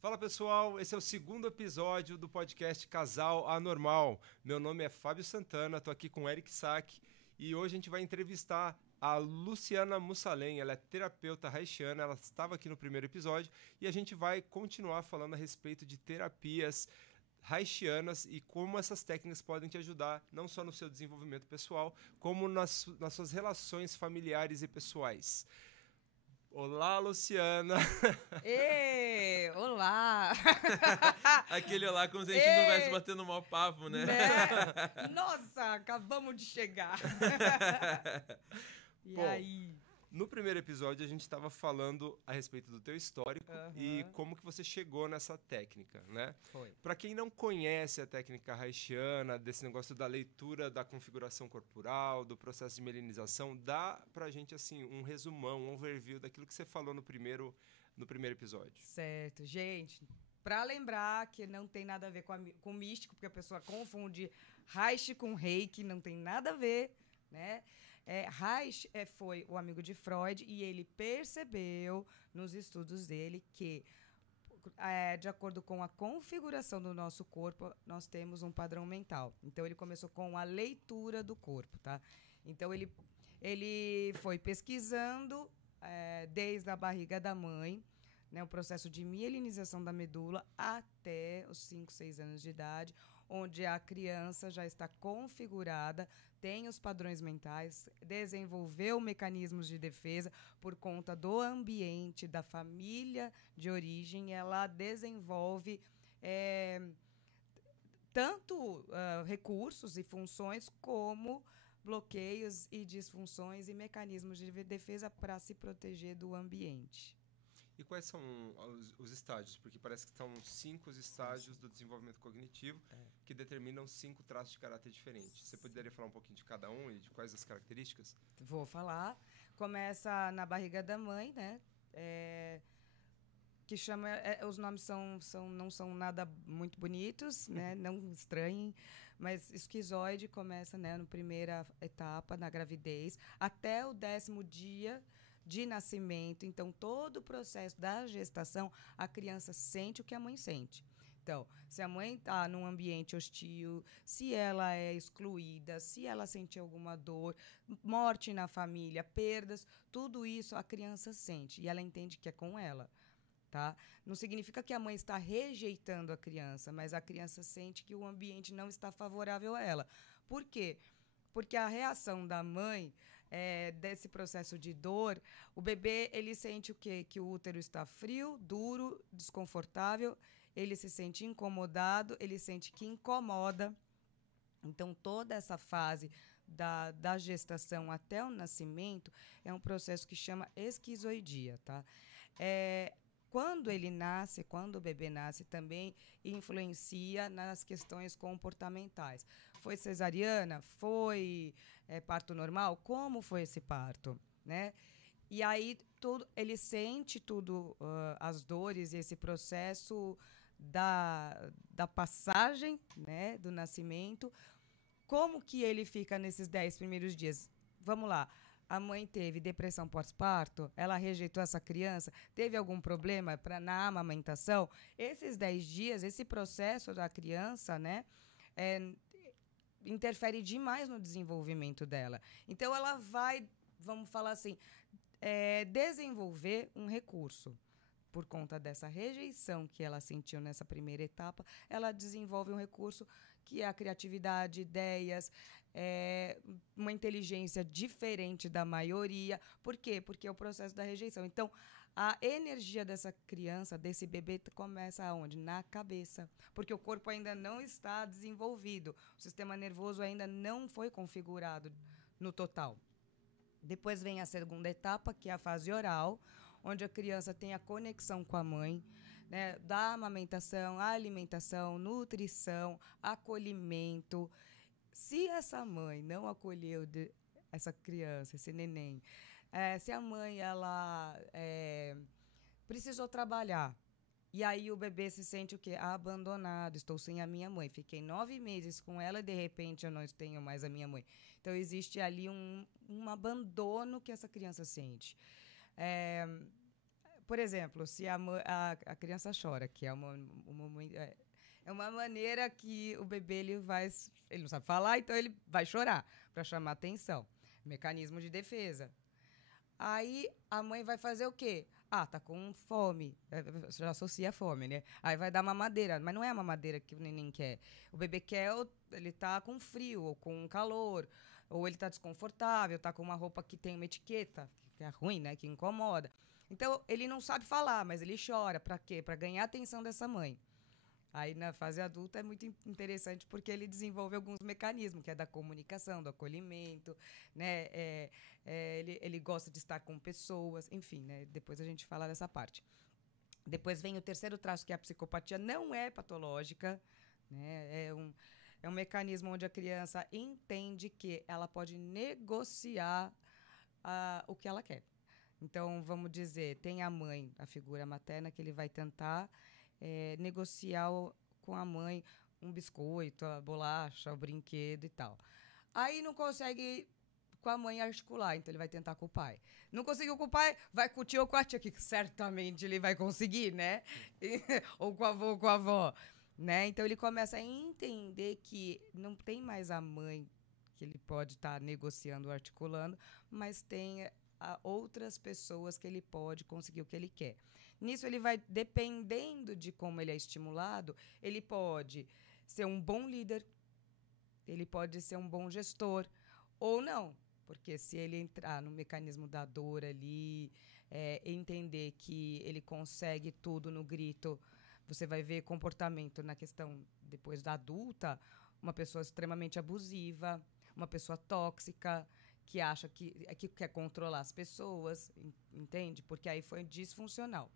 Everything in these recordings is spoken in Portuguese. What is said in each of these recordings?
Fala pessoal, esse é o segundo episódio do podcast Casal Anormal. Meu nome é Fábio Santana, tô aqui com o Eric Sack e hoje a gente vai entrevistar a Luciana Mussalem. Ela é terapeuta haitiana, ela estava aqui no primeiro episódio e a gente vai continuar falando a respeito de terapias haitianas e como essas técnicas podem te ajudar não só no seu desenvolvimento pessoal, como nas suas relações familiares e pessoais. Olá, Luciana! Ê, olá! Aquele olá como se a gente não estivesse batendo mau papo, né? Nossa, acabamos de chegar. E Bom, aí? No primeiro episódio a gente estava falando a respeito do teu histórico e como que você chegou nessa técnica, né? Foi. Para quem não conhece a técnica haitiana, desse negócio da leitura da configuração corporal, do processo de melinização, dá pra gente assim um resumão, um overview daquilo que você falou no primeiro episódio. Certo, gente. Para lembrar que não tem nada a ver com místico, porque a pessoa confunde Reich com Reiki, não tem nada a ver, né? Reich foi o amigo de Freud e ele percebeu nos estudos dele que, de acordo com a configuração do nosso corpo, nós temos um padrão mental. Então, ele começou com a leitura do corpo, tá? Então, ele foi pesquisando desde a barriga da mãe, né, o processo de mielinização da medula até os 5, 6 anos de idade, onde a criança já está configurada, tem os padrões mentais, desenvolveu mecanismos de defesa por conta do ambiente, da família de origem, ela desenvolve tanto recursos e funções como bloqueios e disfunções e mecanismos de defesa para se proteger do ambiente. E quais são os estágios? Porque parece que são 5 estágios do desenvolvimento cognitivo que determinam 5 traços de caráter diferentes. Você poderia falar um pouquinho de cada um e de quais as características? Vou falar. Começa na barriga da mãe, né? Que chama... os nomes não são nada muito bonitos, né? Não estranhem. Mas esquizoide começa, né, na primeira etapa, na gravidez, até o 10º dia de nascimento. Então, todo o processo da gestação, a criança sente o que a mãe sente. Então, se a mãe está num ambiente hostil, se ela é excluída, se ela sente alguma dor, morte na família, perdas, tudo isso a criança sente e ela entende que é com ela. Tá? Não significa que a mãe está rejeitando a criança, mas a criança sente que o ambiente não está favorável a ela. Por quê? Porque a reação da mãe desse processo de dor, o bebê ele sente o quê? Que o útero está frio, duro, desconfortável, ele se sente incomodado, ele sente que incomoda. Então, toda essa fase da gestação até o nascimento é um processo que chama esquizoidia. Tá? Quando ele nasce, quando o bebê nasce, também influencia nas questões comportamentais. Foi cesariana? Foi parto normal? Como foi esse parto? Né? E aí ele sente tudo, as dores e esse processo da passagem, né, do nascimento. Como que ele fica nesses 10 primeiros dias? Vamos lá. A mãe teve depressão pós-parto, ela rejeitou essa criança, teve algum problema na amamentação? Esses 10 dias, esse processo da criança, né, interfere demais no desenvolvimento dela. Então, ela vai, vamos falar assim, desenvolver um recurso. Por conta dessa rejeição que ela sentiu nessa primeira etapa, ela desenvolve um recurso que é a criatividade, ideias, uma inteligência diferente da maioria. Por quê? Porque é o processo da rejeição. Então, a energia dessa criança, desse bebê, começa aonde? Na cabeça. Porque o corpo ainda não está desenvolvido. O sistema nervoso ainda não foi configurado no total. Depois vem a segunda etapa, que é a fase oral, onde a criança tem a conexão com a mãe, né, da amamentação, alimentação, nutrição, acolhimento. Se essa mãe não acolheu essa criança, esse neném, se a mãe ela precisou trabalhar, e aí o bebê se sente o quê? Abandonado, estou sem a minha mãe. Fiquei 9 meses com ela e, de repente, eu não tenho mais a minha mãe. Então, existe ali um abandono que essa criança sente. por exemplo, se a criança chora, que é uma maneira que o bebê ele não sabe falar, então ele vai chorar para chamar atenção. Mecanismo de defesa. Aí a mãe vai fazer o quê? Tá com fome. Já associa a fome, né? Aí vai dar mamadeira, mas não é a mamadeira que o neném quer. O bebê quer, ele tá com frio, ou com calor, ou ele tá desconfortável, tá com uma roupa que tem uma etiqueta, que é ruim, né? Que incomoda. Então, ele não sabe falar, mas ele chora. Pra quê? Pra ganhar a atenção dessa mãe. Aí, na fase adulta, é muito interessante porque ele desenvolve alguns mecanismos, que é da comunicação, do acolhimento, né? Ele gosta de estar com pessoas, enfim, né? Depois a gente fala dessa parte. Depois vem o terceiro traço, que é a psicopatia. Não é patológica, né? É um mecanismo onde a criança entende que ela pode negociar o que ela quer. Então, vamos dizer, tem a mãe, a figura materna, que ele vai tentar negociar com a mãe um biscoito, a bolacha, o brinquedo e tal. Aí não consegue com a mãe articular, então ele vai tentar com o pai. Não conseguiu com o pai, vai com o tio ou com a tia, que certamente ele vai conseguir, né? Ou com o avô ou com a avó, né? Então ele começa a entender que não tem mais a mãe que ele pode estar negociando, articulando, mas tem outras pessoas que ele pode conseguir o que ele quer. Nisso ele vai, dependendo de como ele é estimulado, ele pode ser um bom líder, ele pode ser um bom gestor, ou não. Porque se ele entrar no mecanismo da dor ali, entender que ele consegue tudo no grito, você vai ver comportamento na questão, depois da adulta, uma pessoa extremamente abusiva, uma pessoa tóxica, que acha que quer controlar as pessoas, entende? Porque aí foi disfuncional.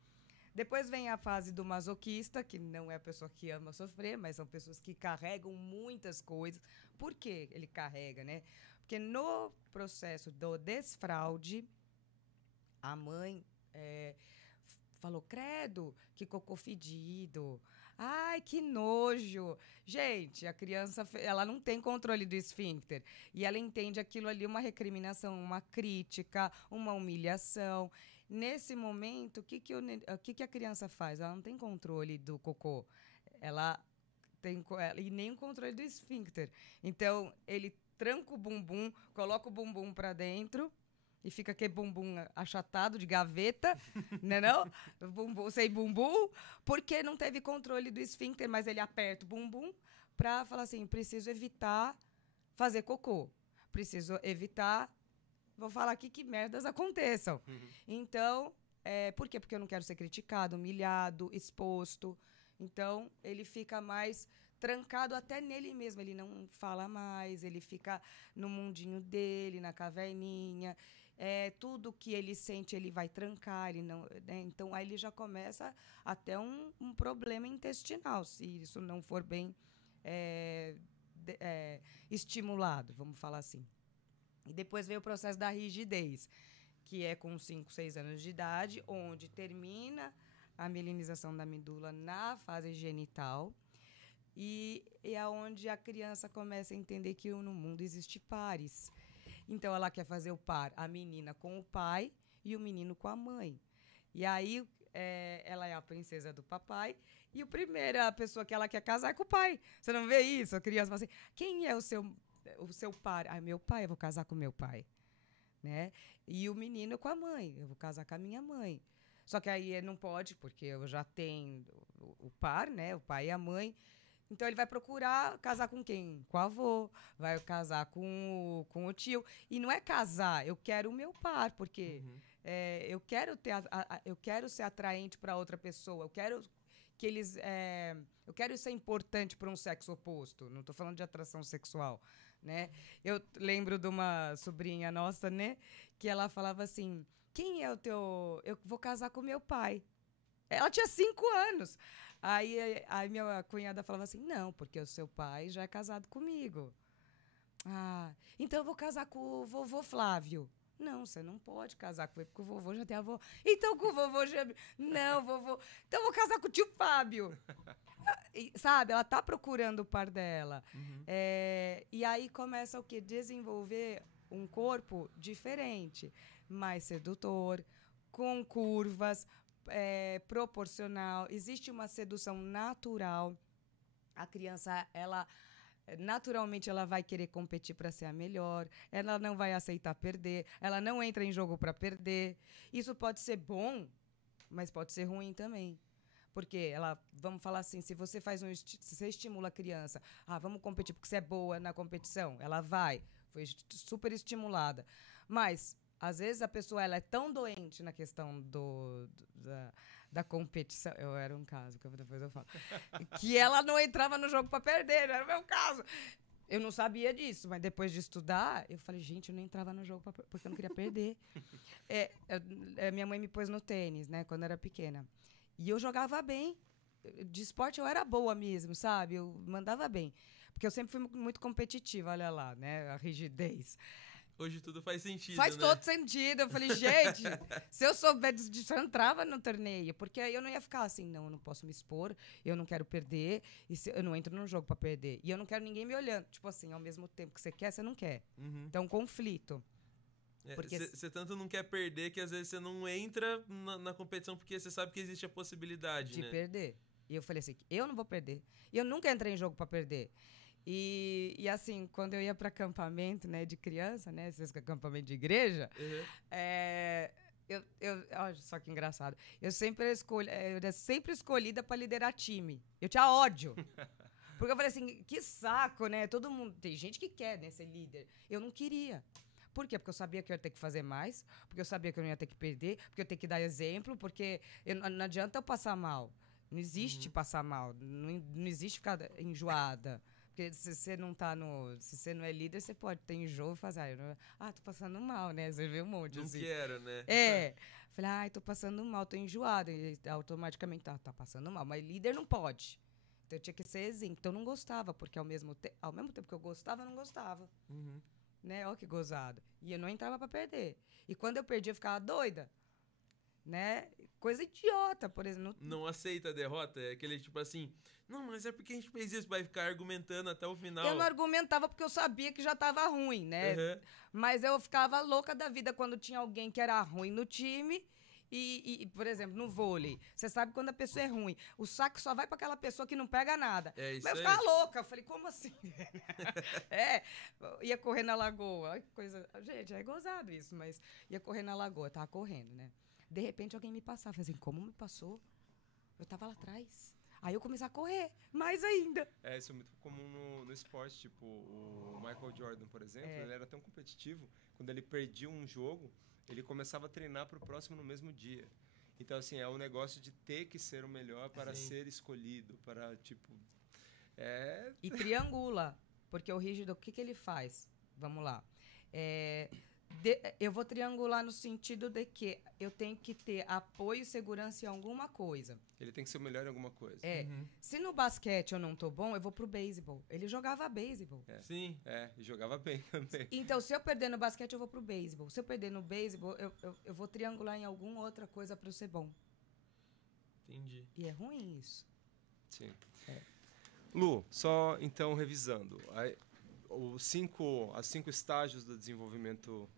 Depois vem a fase do masoquista, que não é a pessoa que ama sofrer, mas são pessoas que carregam muitas coisas. Por que ele carrega, né? Porque no processo do desfraude, a mãe falou, credo, que cocô fedido. Ai, que nojo. Gente, a criança, ela não tem controle do esfíncter. E ela entende aquilo ali uma recriminação, uma crítica, uma humilhação. Nesse momento, o que a criança faz? Ela não tem controle do cocô. Ela tem e nem o controle do esfíncter. Então, ele tranca o bumbum, coloca o bumbum para dentro e fica aquele bumbum achatado de gaveta, né não? Bumbum, sem bumbum, porque não teve controle do esfíncter, mas ele aperta o bumbum para falar assim, preciso evitar fazer cocô. Preciso evitar, vou falar aqui que merdas aconteçam. Então, por quê? Porque eu não quero ser criticado, humilhado, exposto. Então, ele fica mais trancado até nele mesmo. Ele não fala mais, ele fica no mundinho dele, na caverninha. Tudo que ele sente, ele vai trancar. Ele não, né? Então, aí ele já começa até um problema intestinal, se isso não for bem estimulado, vamos falar assim. E depois vem o processo da rigidez, que é com 5, 6 anos de idade, onde termina a mielinização da medula na fase genital e é onde a criança começa a entender que no mundo existe pares. Então, ela quer fazer o par, a menina com o pai e o menino com a mãe. E aí, ela é a princesa do papai e a pessoa que ela quer casar é com o pai. Você não vê isso? A criança fala assim, quem é o seu par? Meu pai, eu vou casar com meu pai. Né? E o menino com a mãe, eu vou casar com a minha mãe. Só que aí ele não pode, porque eu já tenho o par, né? O pai e a mãe. Então ele vai procurar casar com quem? Com o avô, vai casar com o tio. E não é casar, eu quero o meu par, porque eu quero eu quero ser atraente para outra pessoa, eu quero que eles. Eu quero ser importante para um sexo oposto. Não estou falando de atração sexual. Né? Eu lembro de uma sobrinha nossa, né? Que ela falava assim, quem é o teu... Eu vou casar com meu pai. Ela tinha 5 anos. Aí minha cunhada falava assim, não, porque o seu pai já é casado comigo. Então eu vou casar com o vovô Flávio. Não, você não pode casar com ele, porque o vovô já tem avô. Então com o vovô... Não, vovô... Então eu vou casar com o tio Fábio. Sabe, ela tá procurando o par dela. E aí começa o quê? Desenvolver um corpo diferente, mais sedutor, com curvas, proporcional, existe uma sedução natural. A criança, ela naturalmente ela vai querer competir para ser a melhor, ela não vai aceitar perder, ela não entra em jogo para perder. Isso pode ser bom, mas pode ser ruim também. Porque ela, vamos falar assim, se você se você estimula a criança, vamos competir porque você é boa na competição, ela vai, foi super estimulada. Mas às vezes a pessoa ela é tão doente na questão da competição. Eu era um caso, que depois eu falo. Que ela não entrava no jogo para perder, não era o meu caso. Eu não sabia disso, mas depois de estudar, eu falei, gente, eu não entrava no jogo porque eu não queria perder. Minha mãe me pôs no tênis, né, quando eu era pequena. E eu jogava bem. De esporte eu era boa mesmo, sabe? Eu mandava bem. Porque eu sempre fui muito competitiva, olha lá, né? A rigidez. Hoje tudo faz sentido, Faz né? todo sentido. Eu falei, gente, se eu soubesse disso, eu entrava no torneio. Porque aí eu não ia ficar assim, não, eu não posso me expor, eu não quero perder, eu não entro num jogo pra perder. E eu não quero ninguém me olhando. Tipo assim, ao mesmo tempo que você quer, você não quer. Uhum. Então, conflito. Você tanto não quer perder que às vezes você não entra na competição porque você sabe que existe a possibilidade, de né? perder. E eu falei assim, eu não vou perder. E eu nunca entrei em jogo pra perder. E assim, quando eu ia para acampamento, né, de criança, né, esses acampamento de igreja, olha só que engraçado. Eu era sempre escolhida para liderar time. Eu tinha ódio. Porque eu falei assim, que saco, né? Todo mundo, tem gente que quer, né, ser líder. Eu não queria. Por quê? Porque eu sabia que eu ia ter que fazer mais, porque eu sabia que eu não ia ter que perder, porque eu ia ter que dar exemplo, porque não adianta eu passar mal. Não existe passar mal, não existe ficar enjoada. Porque se você não tá se você não é líder, você pode ter enjoo e fazer, tô passando mal, né? Você vê um monte não assim. Não quero, né? Falei, tô passando mal, tô enjoada. E automaticamente, tá passando mal. Mas líder não pode. Então eu tinha que ser exemplo. Então eu não gostava, porque ao mesmo tempo que eu gostava, eu não gostava. Uhum. Né? Ó que gozado. E eu não entrava pra perder. E quando eu perdia, eu ficava doida. Né? Coisa idiota, por exemplo. Não aceita a derrota? É aquele tipo assim, não, mas é porque a gente fez isso, vai ficar argumentando até o final. Eu não argumentava porque eu sabia que já tava ruim, né? Uhum. Mas eu ficava louca da vida quando tinha alguém que era ruim no time. E, por exemplo, no vôlei, você sabe quando a pessoa é ruim. O saque só vai para aquela pessoa que não pega nada. É isso. Mas eu ficava louca. Eu falei, como assim? Ia correr na lagoa. Olha que coisa. Gente, é gozado isso, mas ia correr na lagoa, tava correndo, né? De repente alguém me passava. Eu falei assim, como me passou? Eu tava lá atrás. Aí eu comecei a correr, mais ainda. Isso é muito comum no esporte. Tipo, o Michael Jordan, por exemplo, ele era tão competitivo, quando ele perdia um jogo, ele começava a treinar para o próximo no mesmo dia. Então, assim, é um negócio de ter que ser o melhor para ser escolhido, para, tipo... E triangula, porque o rígido, o que ele faz? Vamos lá. Eu vou triangular no sentido de que eu tenho que ter apoio e segurança em alguma coisa. Ele tem que ser o melhor em alguma coisa. Se no basquete eu não tô bom, eu vou pro beisebol. Ele jogava beisebol. Sim. E jogava bem também. Então, se eu perder no basquete, eu vou pro beisebol. Se eu perder no beisebol, eu vou triangular em alguma outra coisa pra eu ser bom. Entendi. E é ruim isso. Sim. Lu, só então revisando. Os 5 estágios do desenvolvimento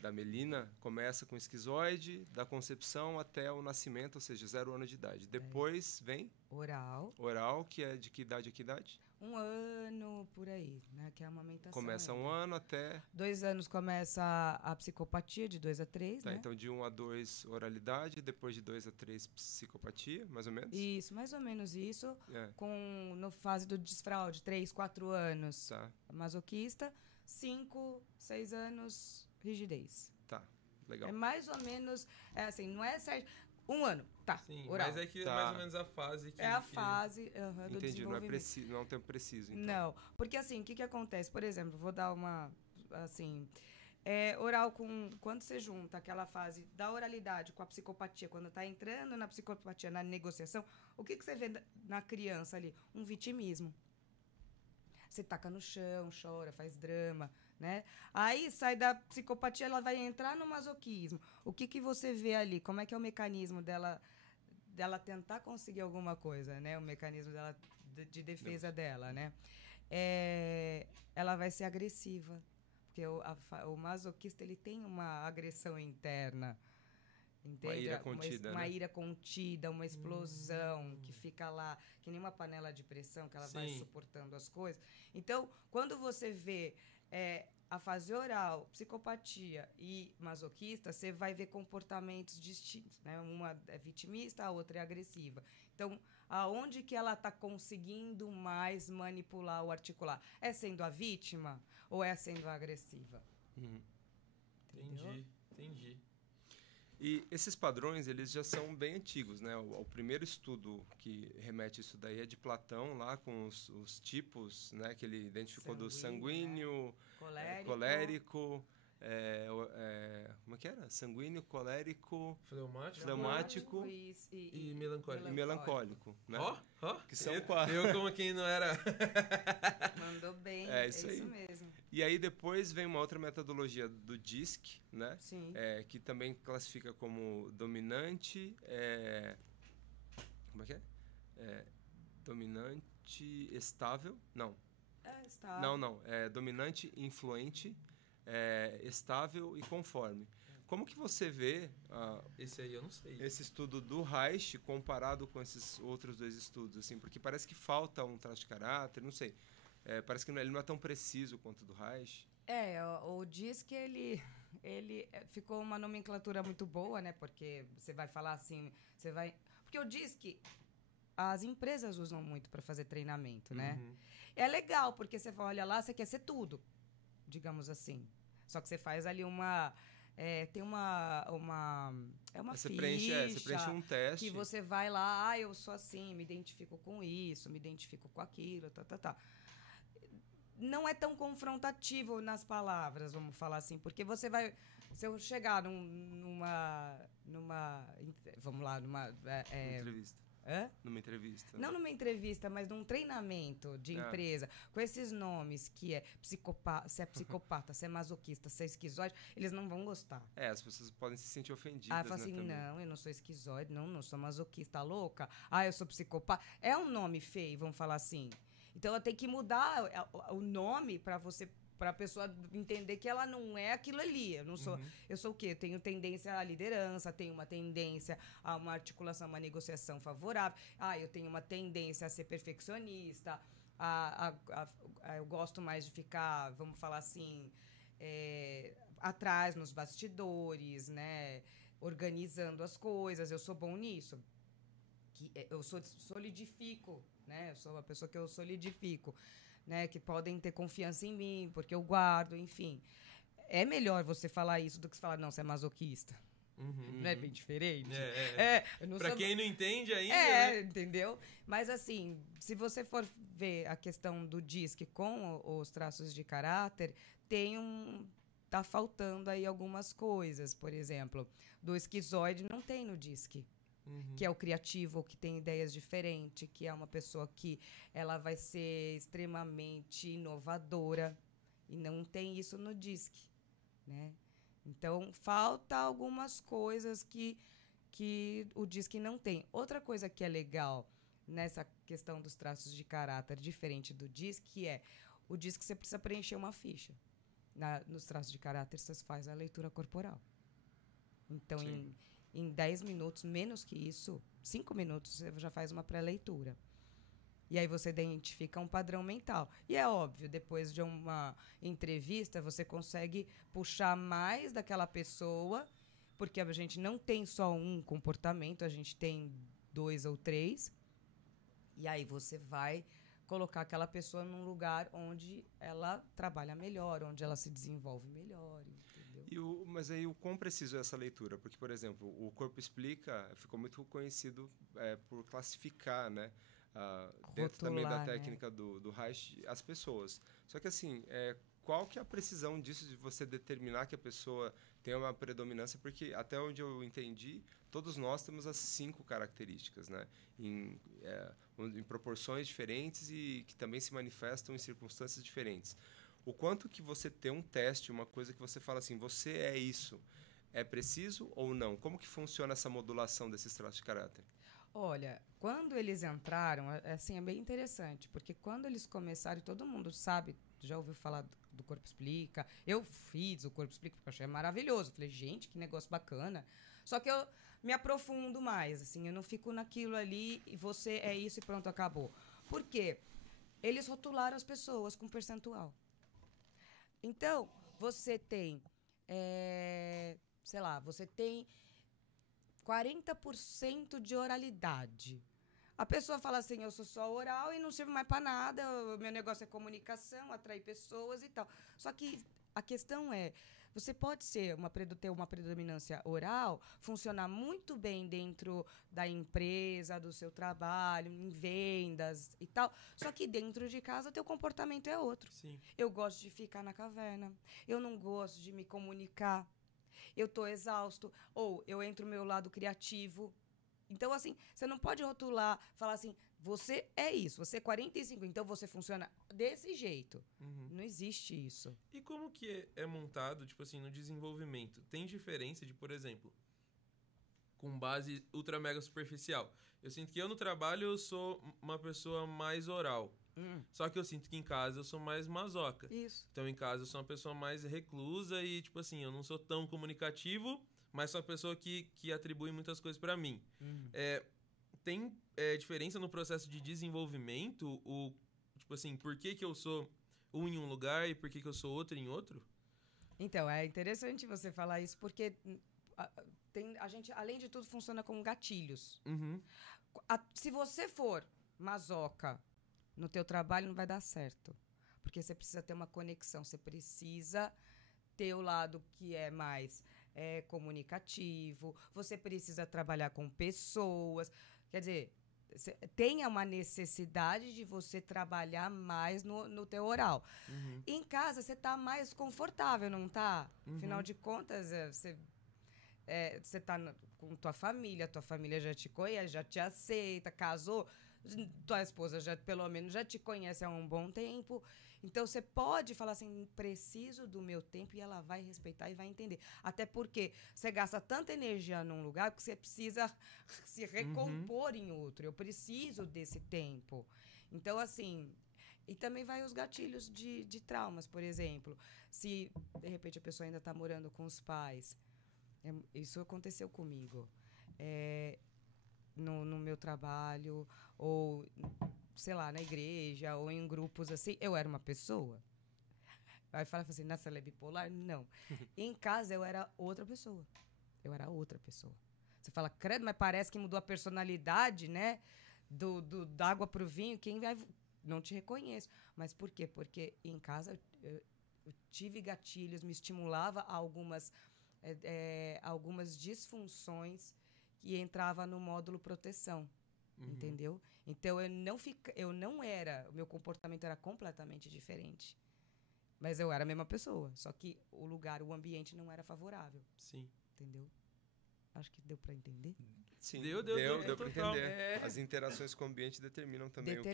da Melina começa com esquizoide, da concepção até o nascimento, ou seja, 0 ano de idade. Depois vem? Oral, que é de que idade a que idade? 1 ano, por aí, né? Que é a amamentação. Começa 1 ano até... 2 anos começa a psicopatia, de 2 a 3, né? Então de 1 a 2, oralidade, depois de 2 a 3, psicopatia, mais ou menos? Isso, mais ou menos isso. No fase do desfraude, 3, 4 anos, masoquista, 5, 6 anos, rigidez. Tá, legal. É mais ou menos, assim, não é certo... 1 ano, tá. Sim, oral. mas é que mais ou menos a fase que... É a fase do Entendi, desenvolvimento. não é um tempo preciso, então. Não, porque assim, o que acontece? Por exemplo, vou dar uma, assim... oral quando você junta aquela fase da oralidade com a psicopatia, quando tá entrando na psicopatia, na negociação, o que você vê na criança ali? Um vitimismo. Você taca no chão, chora, faz drama, né? Aí sai da psicopatia, ela vai entrar no masoquismo. O que você vê ali? Como é que é o mecanismo dela tentar conseguir alguma coisa, né? O mecanismo dela de defesa dela, né? Ela vai ser agressiva, porque o masoquista ele tem uma agressão interna. Entende? Uma ira contida, uma né? ira contida, uma explosão que fica lá, que nem uma panela de pressão, que ela vai suportando as coisas. Então, quando você vê a fase oral, psicopatia e masoquista, você vai ver comportamentos distintos, né? Uma é vitimista, a outra é agressiva. Então, aonde que ela está conseguindo mais manipular ou articular? É sendo a vítima ou é sendo a agressiva? Entendi. E esses padrões, eles já são bem antigos, né? O primeiro estudo que remete isso daí é de Platão, lá com os tipos, né? Que ele identificou do sanguíneo, né? colérico, como é que era? Sanguíneo, colérico, fleumático e melancólico. E melancólico, né? Que são quatro. Eu como quem não era... Mandou bem, é isso mesmo. E aí depois vem uma outra metodologia do DISC, né? Sim. Que também classifica como dominante, como é que é? Dominante estável? Não. Estável. Não. É dominante, influente, estável e conforme. Como que você vê esse aí eu não sei. Esse estudo do Reich comparado com esses outros dois estudos? Assim, porque parece que falta um traço de caráter, não sei. Parece que ele não é tão preciso quanto o do Reich. O DISC, ele ficou uma nomenclatura muito boa, né? Porque você vai falar assim, porque o DISC, as empresas usam muito para fazer treinamento, né? É legal, porque você olha lá, você quer ser tudo, digamos assim. Só que você faz ali tem uma você ficha. Você preenche um teste. Que você vai lá, eu sou assim, me identifico com isso, me identifico com aquilo, tá. Não é tão confrontativo nas palavras, vamos falar assim, porque você vai... Se eu chegar numa vamos lá, numa entrevista. Numa entrevista. Não numa entrevista, mas num treinamento de empresa, com esses nomes que se é psicopata, se é masoquista, se é esquizoide, eles não vão gostar. As pessoas podem se sentir ofendidas, fala assim, também. não, eu não sou esquizoide, não sou masoquista, louca. Eu sou psicopata. É um nome feio, vamos falar assim. Então, ela tem que mudar o nome para a pessoa entender que ela não é aquilo ali. Eu sou o quê? Eu tenho tendência à liderança, tenho uma tendência a uma articulação, uma negociação favorável. Eu tenho uma tendência a ser perfeccionista. Eu gosto mais de ficar, vamos falar assim, atrás nos bastidores, né? Organizando as coisas. Eu sou bom nisso. Eu solidifico, né? Eu sou uma pessoa que eu solidifico, né? Que podem ter confiança em mim, porque eu guardo, enfim. É melhor você falar isso do que falar, não, você é masoquista. Não é bem diferente? Pra quem não entende ainda, né? Entendeu? Mas, assim, se você for ver a questão do DISC com os traços de caráter, tá faltando aí algumas coisas. Por exemplo, do esquizoide não tem no DISC. Que é o criativo, que tem ideias diferentes, que é uma pessoa que ela vai ser extremamente inovadora, e não tem isso no DISC, né? Então, falta algumas coisas que o DISC não tem. Outra coisa que é legal nessa questão dos traços de caráter, diferente do DISC, o DISC você precisa preencher uma ficha. Nos traços de caráter, você faz a leitura corporal. Então, em 10 minutos, menos que isso, 5 minutos, você já faz uma pré-leitura. E aí você identifica um padrão mental. E é óbvio, depois de uma entrevista, você consegue puxar mais daquela pessoa, porque a gente não tem só um comportamento, a gente tem 2 ou 3. E aí você vai colocar aquela pessoa num lugar onde ela trabalha melhor, onde ela se desenvolve melhor. Mas aí o quão preciso é essa leitura? Porque, por exemplo, o Corpo Explica ficou muito conhecido por classificar, né? Dentro também da técnica, né? do Reich, as pessoas. Só que, assim, qual que é a precisão disso, de você determinar que a pessoa tem uma predominância? Porque, até onde eu entendi, todos nós temos as 5 características, né? Em proporções diferentes e que também se manifestam em circunstâncias diferentes. O quanto que você tem um teste, uma coisa que você fala assim, você é isso, é preciso ou não? Como que funciona essa modulação desses traços de caráter? Olha, quando eles entraram, assim, é bem interessante, porque quando eles começaram, todo mundo sabe, já ouviu falar do Corpo Explica, eu fiz o Corpo Explica porque eu achei maravilhoso, falei, gente, que negócio bacana, Só que eu me aprofundo mais, assim, eu não fico naquilo ali e você é isso e pronto, acabou. Por quê? Eles rotularam as pessoas com percentual. Então, você tem, sei lá, você tem 40% de oralidade. A pessoa fala assim, eu sou só oral e não sirvo mais para nada, o meu negócio é comunicação, atrair pessoas e tal. Só que a questão é, você pode ter uma predominância oral, funcionar muito bem dentro da empresa, do seu trabalho, em vendas e tal, só que dentro de casa o teu comportamento é outro. Sim. Eu gosto de ficar na caverna, eu não gosto de me comunicar, eu estou exausto, ou eu entro no meu lado criativo. Então, assim, você não pode rotular, falar assim, você é isso, você é 45, então você funciona desse jeito. Não existe isso. E como que é montado, tipo assim, no desenvolvimento? Tem diferença de, por exemplo, com base ultra mega superficial. Eu sinto que eu no trabalho eu sou uma pessoa mais oral. Só que eu sinto que em casa eu sou mais masoca. Isso. Então em casa eu sou uma pessoa mais reclusa e, tipo assim, eu não sou tão comunicativo, mas sou uma pessoa que atribui muitas coisas pra mim. Tem diferença no processo de desenvolvimento? Tipo assim, por que eu sou um em um lugar e por que eu sou outro em outro? Então, é interessante você falar isso, porque a gente, além de tudo, funciona como gatilhos. Se você for masoca no teu trabalho, não vai dar certo. Porque você precisa ter uma conexão, você precisa ter o lado que é mais comunicativo, você precisa trabalhar com pessoas. Quer dizer, tenha uma necessidade de você trabalhar mais no teu oral. Em casa, você tá mais confortável, não tá? Afinal de contas, você tá com tua família já te conhece, já te aceita, casou, tua esposa já, pelo menos, já te conhece há um bom tempo. Então, você pode falar assim, preciso do meu tempo, e ela vai respeitar e vai entender. Até porque você gasta tanta energia num lugar que você precisa se recompor em outro. Eu preciso desse tempo. Então, assim... E também vai os gatilhos de traumas, por exemplo. Se, de repente, a pessoa ainda está morando com os pais. Isso aconteceu comigo. No meu trabalho, ou, sei lá, na igreja, ou em grupos assim, eu era uma pessoa. Aí fala assim, nossa, ela é bipolar? Não. Em casa, eu era outra pessoa. Você fala, credo, mas parece que mudou a personalidade, né? Da água pro vinho, quem vai... Não te reconheço. Mas por quê? Porque em casa eu tive gatilhos, me estimulava a algumas disfunções que entrava no módulo proteção. Entendeu? Então, o meu comportamento era completamente diferente. Mas eu era a mesma pessoa. Só que o ambiente não era favorável. Sim. Entendeu? Acho que deu para entender. Sim, deu para entender. As interações com o ambiente determinam também o que...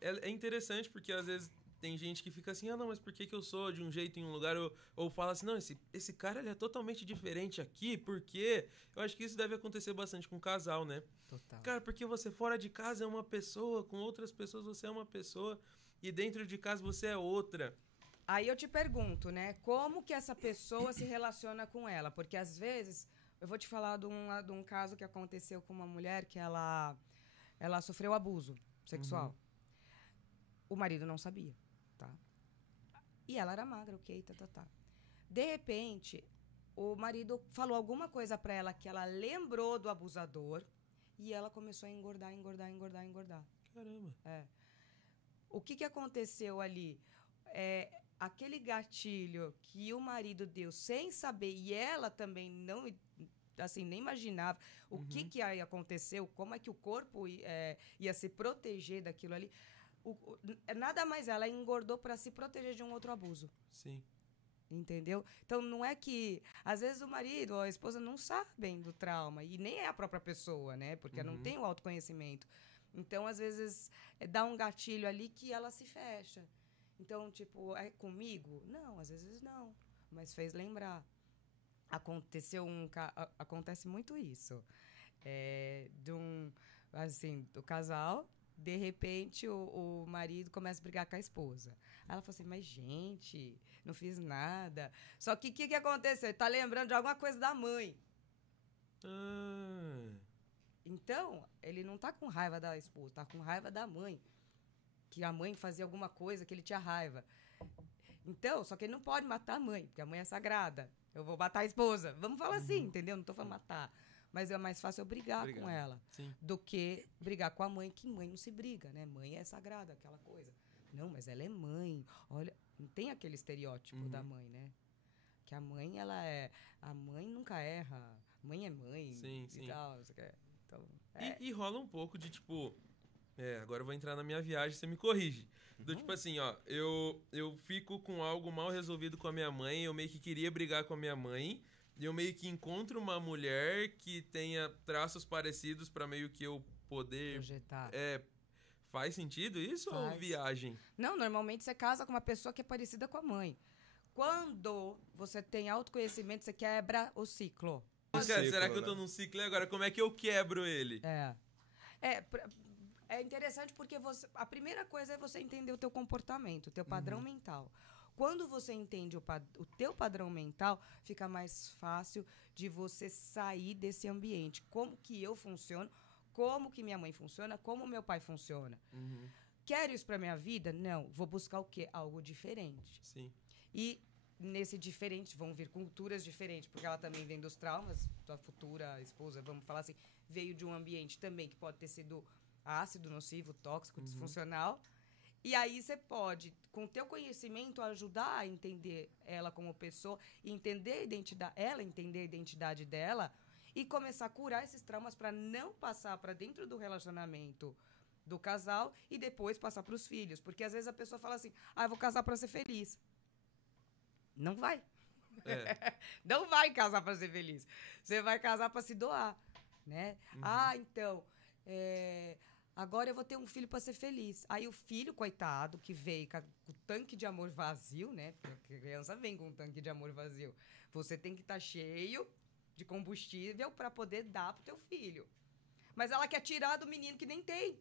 É interessante porque às vezes tem gente que fica assim, não, mas por que eu sou de um jeito em um lugar? Ou fala assim, não, esse cara ele é totalmente diferente aqui, por quê? Eu acho que isso deve acontecer bastante com casal, né? Total. Cara, porque você fora de casa é uma pessoa, com outras pessoas você é uma pessoa, e dentro de casa você é outra. Aí eu te pergunto, né, como que essa pessoa se relaciona com ela? Porque às vezes... Eu vou te falar de um caso que aconteceu com uma mulher que ela sofreu abuso sexual. O marido não sabia, tá? E ela era magra, ok, tá. De repente, o marido falou alguma coisa pra ela que ela lembrou do abusador e ela começou a engordar. Caramba. O que aconteceu ali? Aquele gatilho que o marido deu sem saber, e ela também não, assim, nem imaginava o que ia acontecer, como é que o corpo ia se proteger daquilo ali. Nada mais ela engordou para se proteger de um outro abuso. Sim. Entendeu? Então, não é que... Às vezes o marido ou a esposa não sabem do trauma, e nem é a própria pessoa, né? Porque não tem o autoconhecimento. Então, às vezes, dá um gatilho ali que ela se fecha. Então, tipo, é comigo? Não, às vezes não. Mas fez lembrar. Acontece muito isso. Do casal, de repente, o marido começa a brigar com a esposa. Aí ela fala assim, mas gente, não fiz nada. Só que o que aconteceu? Ele tá lembrando de alguma coisa da mãe. Ah, Então, ele não tá com raiva da esposa, tá com raiva da mãe. Que a mãe fazia alguma coisa que ele tinha raiva. Então, só que ele não pode matar a mãe, porque a mãe é sagrada. Eu vou matar a esposa. Vamos falar assim, entendeu? Não tô falando matar. Mas é mais fácil eu brigar com ela sim. do que brigar com a mãe, que mãe não se briga, né? Mãe é sagrada, aquela coisa. Não, mas ela é mãe. Olha, não tem aquele estereótipo da mãe, né? Que a mãe, ela é... A mãe nunca erra. Mãe é mãe Sim, e sim. tal. Então, E rola um pouco de, tipo... agora eu vou entrar na minha viagem, você me corrige. Do tipo assim, ó, eu fico com algo mal resolvido com a minha mãe, eu meio que queria brigar com a minha mãe, e eu meio que encontro uma mulher que tenha traços parecidos pra meio que eu poder... projetar. Faz sentido isso ou Faz. viagem? Não, normalmente você casa com uma pessoa que é parecida com a mãe. Quando você tem autoconhecimento, você quebra o ciclo. Será que eu tô num ciclo e agora? Como é que eu quebro ele? É interessante porque a primeira coisa é você entender o teu comportamento, o teu padrão mental. Quando você entende o teu padrão mental, fica mais fácil de você sair desse ambiente. Como que eu funciono, como que minha mãe funciona, como meu pai funciona. Quero isso pra minha vida? Não. Vou buscar o quê? Algo diferente. Sim. E nesse diferente vão vir culturas diferentes, porque ela também vem dos traumas. Tua futura esposa, vamos falar assim, veio de um ambiente também que pode ter sido ácido, nocivo, tóxico, disfuncional. E aí você pode, com o teu conhecimento, ajudar a entender ela como pessoa, entender a identidade, ela entender a identidade dela e começar a curar esses traumas para não passar para dentro do relacionamento do casal e depois passar para os filhos. Porque às vezes a pessoa fala assim, eu vou casar para ser feliz. Não vai. Não vai casar para ser feliz. Você vai casar para se doar, né? Então, agora eu vou ter um filho para ser feliz. Aí o filho, coitado, que veio com o tanque de amor vazio, né? Porque a criança vem com um tanque de amor vazio. Você tem que estar cheio de combustível para poder dar pro teu filho. Mas ela quer tirar do menino que nem tem.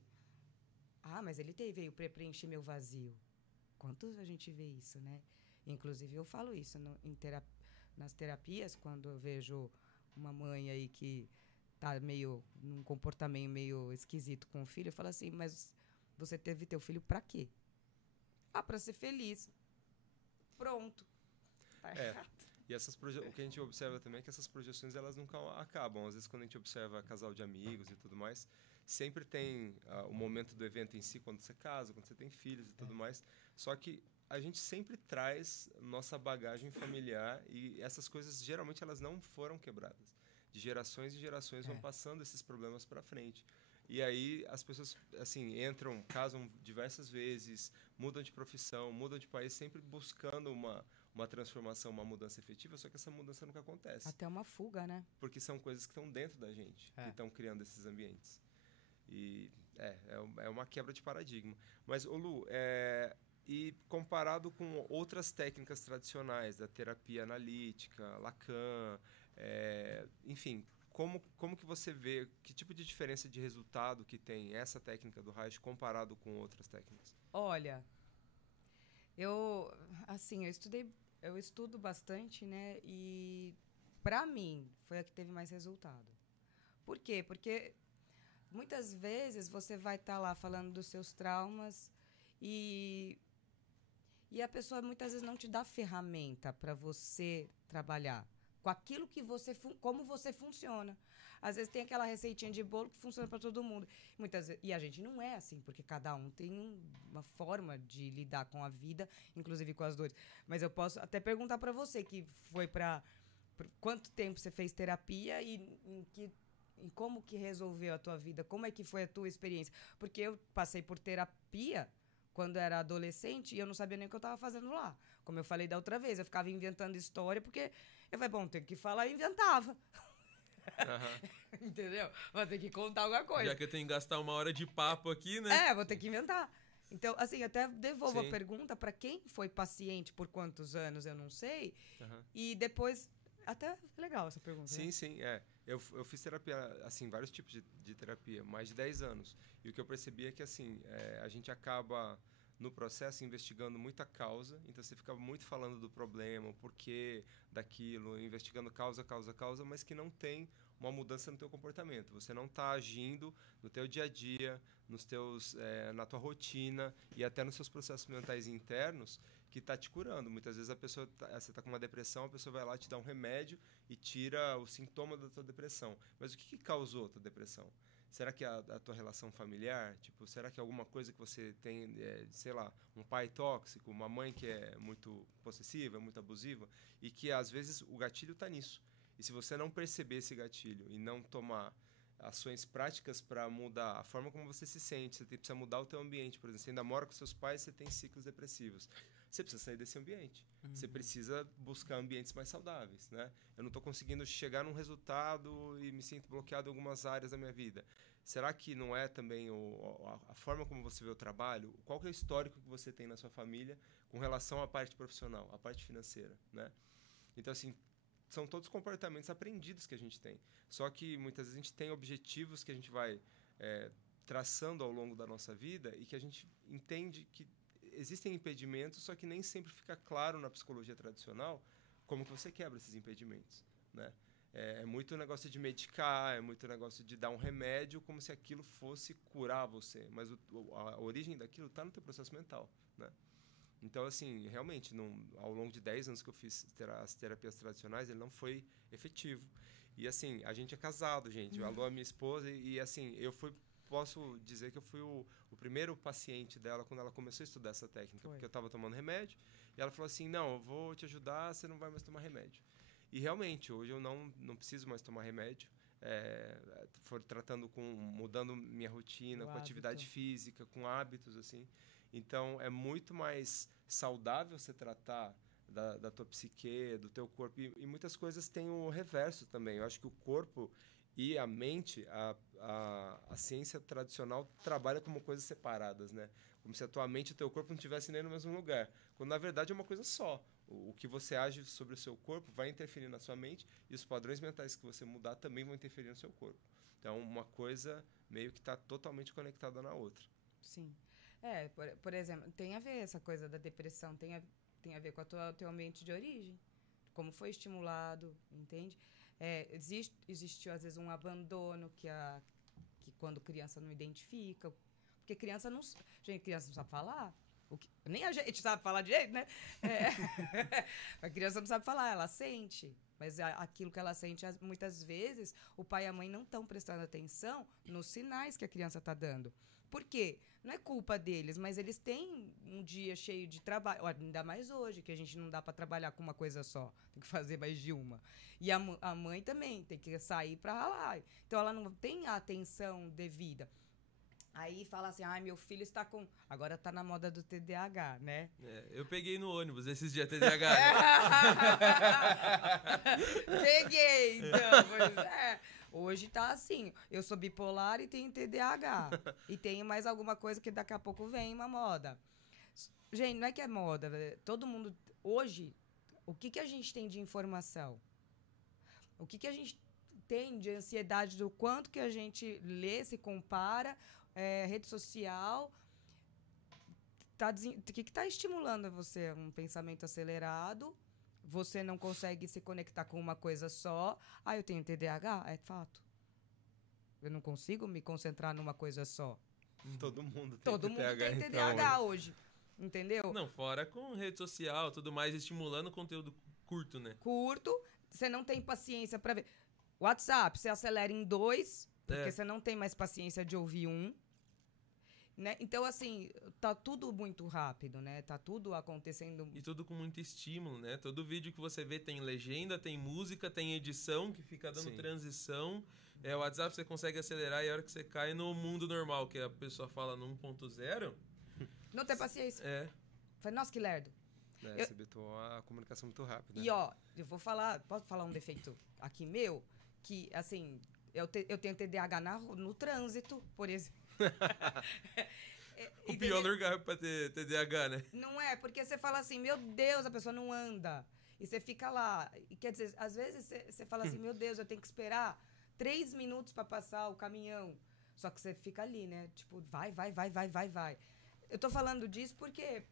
Mas ele veio para preencher meu vazio. Quantos a gente vê isso, né? Inclusive, eu falo isso nas terapias, quando eu vejo uma mãe aí que tá num comportamento meio esquisito com o filho, eu falo assim, mas você teve teu filho pra quê? Pra ser feliz. Pronto. Tá errado. E o que a gente observa também é que essas projeções, elas nunca acabam. Às vezes, quando a gente observa casal de amigos e tudo mais, sempre tem o momento do evento em si, quando você casa, quando você tem filhos e tudo mais. Só que a gente sempre traz nossa bagagem familiar e essas coisas, geralmente, elas não foram quebradas. De gerações em gerações vão passando esses problemas para frente. E aí as pessoas, assim, casam diversas vezes, mudam de profissão, mudam de país, sempre buscando uma transformação, uma mudança efetiva, só que essa mudança nunca acontece. Até uma fuga, né? Porque são coisas que estão dentro da gente, que estão criando esses ambientes. E é uma quebra de paradigma. Mas, Lu, e comparado com outras técnicas tradicionais, da terapia analítica, Lacan, enfim, como que você vê, que tipo de diferença de resultado que tem essa técnica do Reich comparado com outras técnicas? Olha, eu estudo bastante, né? E pra mim foi a que teve mais resultado. Por quê? Porque muitas vezes você vai estar lá falando dos seus traumas e a pessoa muitas vezes não te dá ferramenta para você trabalhar com aquilo que como você funciona. Às vezes tem aquela receitinha de bolo que funciona para todo mundo. E a gente não é assim, porque cada um tem uma forma de lidar com a vida, inclusive com as dores. Mas eu posso até perguntar para você, que foi para quanto tempo você fez terapia e em como que resolveu a tua vida, como é que foi a tua experiência. Porque eu passei por terapia quando era adolescente e eu não sabia nem o que eu estava fazendo lá. Como eu falei da outra vez, eu ficava inventando história porque eu falei, tem que falar, eu inventava. Entendeu? Vou ter que contar alguma coisa. Já que eu tenho que gastar 1 hora de papo aqui, né? Vou ter que inventar. Então, assim, eu até devolvo a pergunta para quem foi paciente por quantos anos, eu não sei. E depois... Até legal essa pergunta. Sim, né? sim, Eu fiz terapia, assim, vários tipos de terapia, mais de 10 anos. E o que eu percebi é que, assim, a gente acaba, no processo, investigando muita causa. Então, você fica muito falando do problema, o porquê daquilo, investigando causa, mas que não tem uma mudança no teu comportamento. Você não está agindo no teu dia a dia, na tua rotina e até nos seus processos mentais internos que está te curando. Muitas vezes você está com uma depressão, a pessoa vai lá te dar um remédio e tira o sintoma da tua depressão. Mas o que causou a tua depressão? Será que é a tua relação familiar? Tipo, será que é alguma coisa que você tem, sei lá, um pai tóxico, uma mãe que é muito possessiva, muito abusiva, e que às vezes o gatilho está nisso. E se você não perceber esse gatilho e não tomar ações práticas para mudar a forma como você se sente, você precisa mudar o teu ambiente. Por exemplo, você ainda mora com seus pais, você tem ciclos depressivos. Você precisa sair desse ambiente. Você precisa buscar ambientes mais saudáveis, né? Eu não estou conseguindo chegar num resultado e me sinto bloqueado em algumas áreas da minha vida. Será que não é também a forma como você vê o trabalho? Qual que é o histórico que você tem na sua família com relação à parte profissional, à parte financeira, né? Então, assim, são todos comportamentos aprendidos que a gente tem. Só que muitas vezes a gente tem objetivos que a gente vai traçando ao longo da nossa vida e que a gente entende que existem impedimentos, só que nem sempre fica claro na psicologia tradicional como que você quebra esses impedimentos, né? É muito negócio de medicar, é muito negócio de dar um remédio como se aquilo fosse curar você. Mas a origem daquilo está no teu processo mental, né? Então, assim, realmente, ao longo de 10 anos que eu fiz as terapias tradicionais, ele não foi efetivo. E, assim, a gente é casado, gente. A Lu é minha esposa e assim, posso dizer que eu fui o primeiro paciente dela quando ela começou a estudar essa técnica. Porque eu estava tomando remédio e ela falou assim, não, eu vou te ajudar, você não vai mais tomar remédio. E, realmente, hoje eu não preciso mais tomar remédio. Mudando minha rotina, com atividade física, com hábitos, assim. Então, é muito mais saudável você tratar da tua psique, do teu corpo. E muitas coisas têm o reverso também. Eu acho que o corpo e a mente, a ciência tradicional trabalha como coisas separadas, né? Como se a tua mente e o teu corpo não estivessem nem no mesmo lugar. Quando, na verdade, é uma coisa só. O que você age sobre o seu corpo vai interferir na sua mente e os padrões mentais que você mudar também vão interferir no seu corpo. Então, uma coisa meio que está totalmente conectada na outra. Sim. Por exemplo, tem a ver essa coisa da depressão, tem a ver com o teu ambiente de origem, como foi estimulado, entende? Existe às vezes um abandono que quando criança não identifica, porque criança não sabe falar, nem a gente sabe falar direito, né? A criança não sabe falar, ela sente. Mas aquilo que ela sente, muitas vezes, o pai e a mãe não estão prestando atenção nos sinais que a criança está dando. Por quê? Não é culpa deles, mas eles têm um dia cheio de trabalho, ainda mais hoje, que a gente não dá para trabalhar com uma coisa só, tem que fazer mais de uma. E a mãe também tem que sair para ralar. Então, ela não tem a atenção devida. Aí fala assim, meu filho está com... Agora tá na moda do TDAH, né? Eu peguei no ônibus esses dias TDAH, né? Peguei, então. Pois Hoje tá assim, eu sou bipolar e tenho TDAH. E tenho mais alguma coisa que daqui a pouco vem uma moda. Gente, não é que é moda. Todo mundo... Hoje, o que a gente tem de informação? O que a gente tem de ansiedade do quanto que a gente lê, se compara... rede social, o que está estimulando você? Um pensamento acelerado, você não consegue se conectar com uma coisa só. Eu tenho TDAH? É fato. Eu não consigo me concentrar numa coisa só. Todo mundo tem TDAH hoje, entendeu? Não, fora com rede social, tudo mais, estimulando conteúdo curto, né? Curto, você não tem paciência para ver. WhatsApp, você acelera em 2, porque você não tem mais paciência de ouvir um. Né? Então, assim, tá tudo muito rápido, né? Tá tudo acontecendo... E tudo com muito estímulo, né? Todo vídeo que você vê tem legenda, tem música, tem edição que fica dando transição. O WhatsApp você consegue acelerar e a hora que você cai no mundo normal, que a pessoa fala no 1.0... Não tem paciência. Falei, nossa, que lerdo. Você habituou a comunicação muito rápida. E, eu vou falar... Posso falar um defeito aqui meu? Que, assim, eu tenho TDAH no trânsito, por exemplo. O pior lugar pra ter TDAH, né? Não é, porque você fala assim, meu Deus, a pessoa não anda. E você fica lá. E quer dizer, às vezes você fala assim, meu Deus, eu tenho que esperar 3 minutos pra passar o caminhão. Só que você fica ali, né? Tipo, vai. Eu tô falando disso porque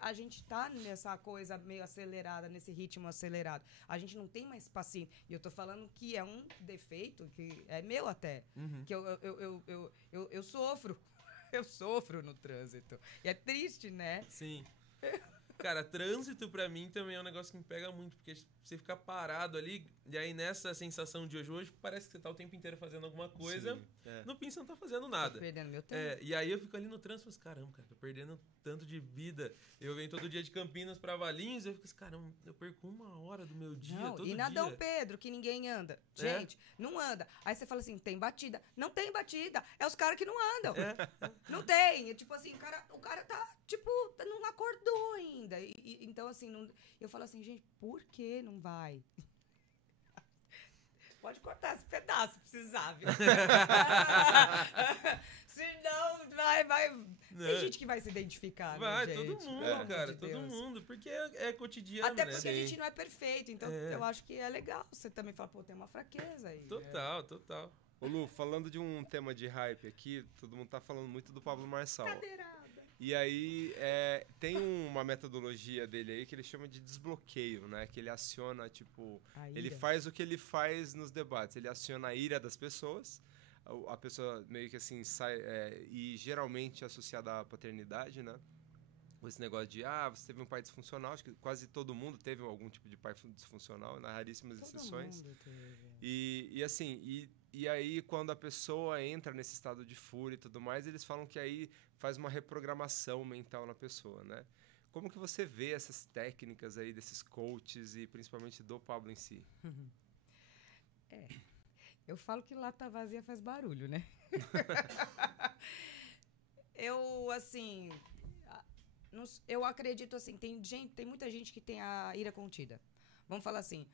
a gente tá nessa coisa meio acelerada, nesse ritmo acelerado. A gente não tem mais paciência. E eu tô falando que é um defeito, que é meu até. Que eu sofro. Eu sofro no trânsito. E é triste, né? Sim. Cara, trânsito pra mim também é um negócio que me pega muito, porque você fica parado ali, e aí nessa sensação de hoje, parece que você tá o tempo inteiro fazendo alguma coisa, no fim você não tá fazendo nada. Tô perdendo meu tempo. E aí eu fico ali no trânsito e falo assim, caramba, cara, tô perdendo tanto de vida. Eu venho todo dia de Campinas pra Valinhos, eu fico assim, caramba, eu perco 1 hora do meu dia, todo dia. E na Dom Pedro, que ninguém anda. Gente, não anda. Aí você fala assim, tem batida. Não tem batida. É os caras que não andam. Não tem. Tipo assim, o cara tá, tipo, não acordou ainda. Então, assim, eu falo assim, gente, por que não vai? Pode cortar esse pedaço, se precisar, viu? Senão, vai. Tem gente que vai se identificar, vai, né, gente? todo mundo, cara, todo mundo. Porque é cotidiano, até né? porque a gente não é perfeito. Então, eu acho que é legal você também falar, pô, tem uma fraqueza aí. Total. Ô Lu, falando de um tema de hype aqui, todo mundo tá falando muito do Pablo Marçal. Cadeirada. E aí, tem uma metodologia dele aí que ele chama de desbloqueio, né? Que ele aciona, tipo... Ele faz o que ele faz nos debates. Ele aciona a ira das pessoas. A pessoa meio que assim sai... e geralmente associada à paternidade, né? Esse negócio de, você teve um pai disfuncional. Acho que quase todo mundo teve algum tipo de pai disfuncional, na raríssimas exceções. E assim... E aí, quando a pessoa entra nesse estado de fúria e tudo mais, eles falam que aí faz uma reprogramação mental na pessoa, né? Como que você vê essas técnicas aí desses coaches e principalmente do Pablo em si? Eu falo que lata vazia faz barulho, né? Eu acredito assim, tem muita gente que tem a ira contida. Vamos falar assim,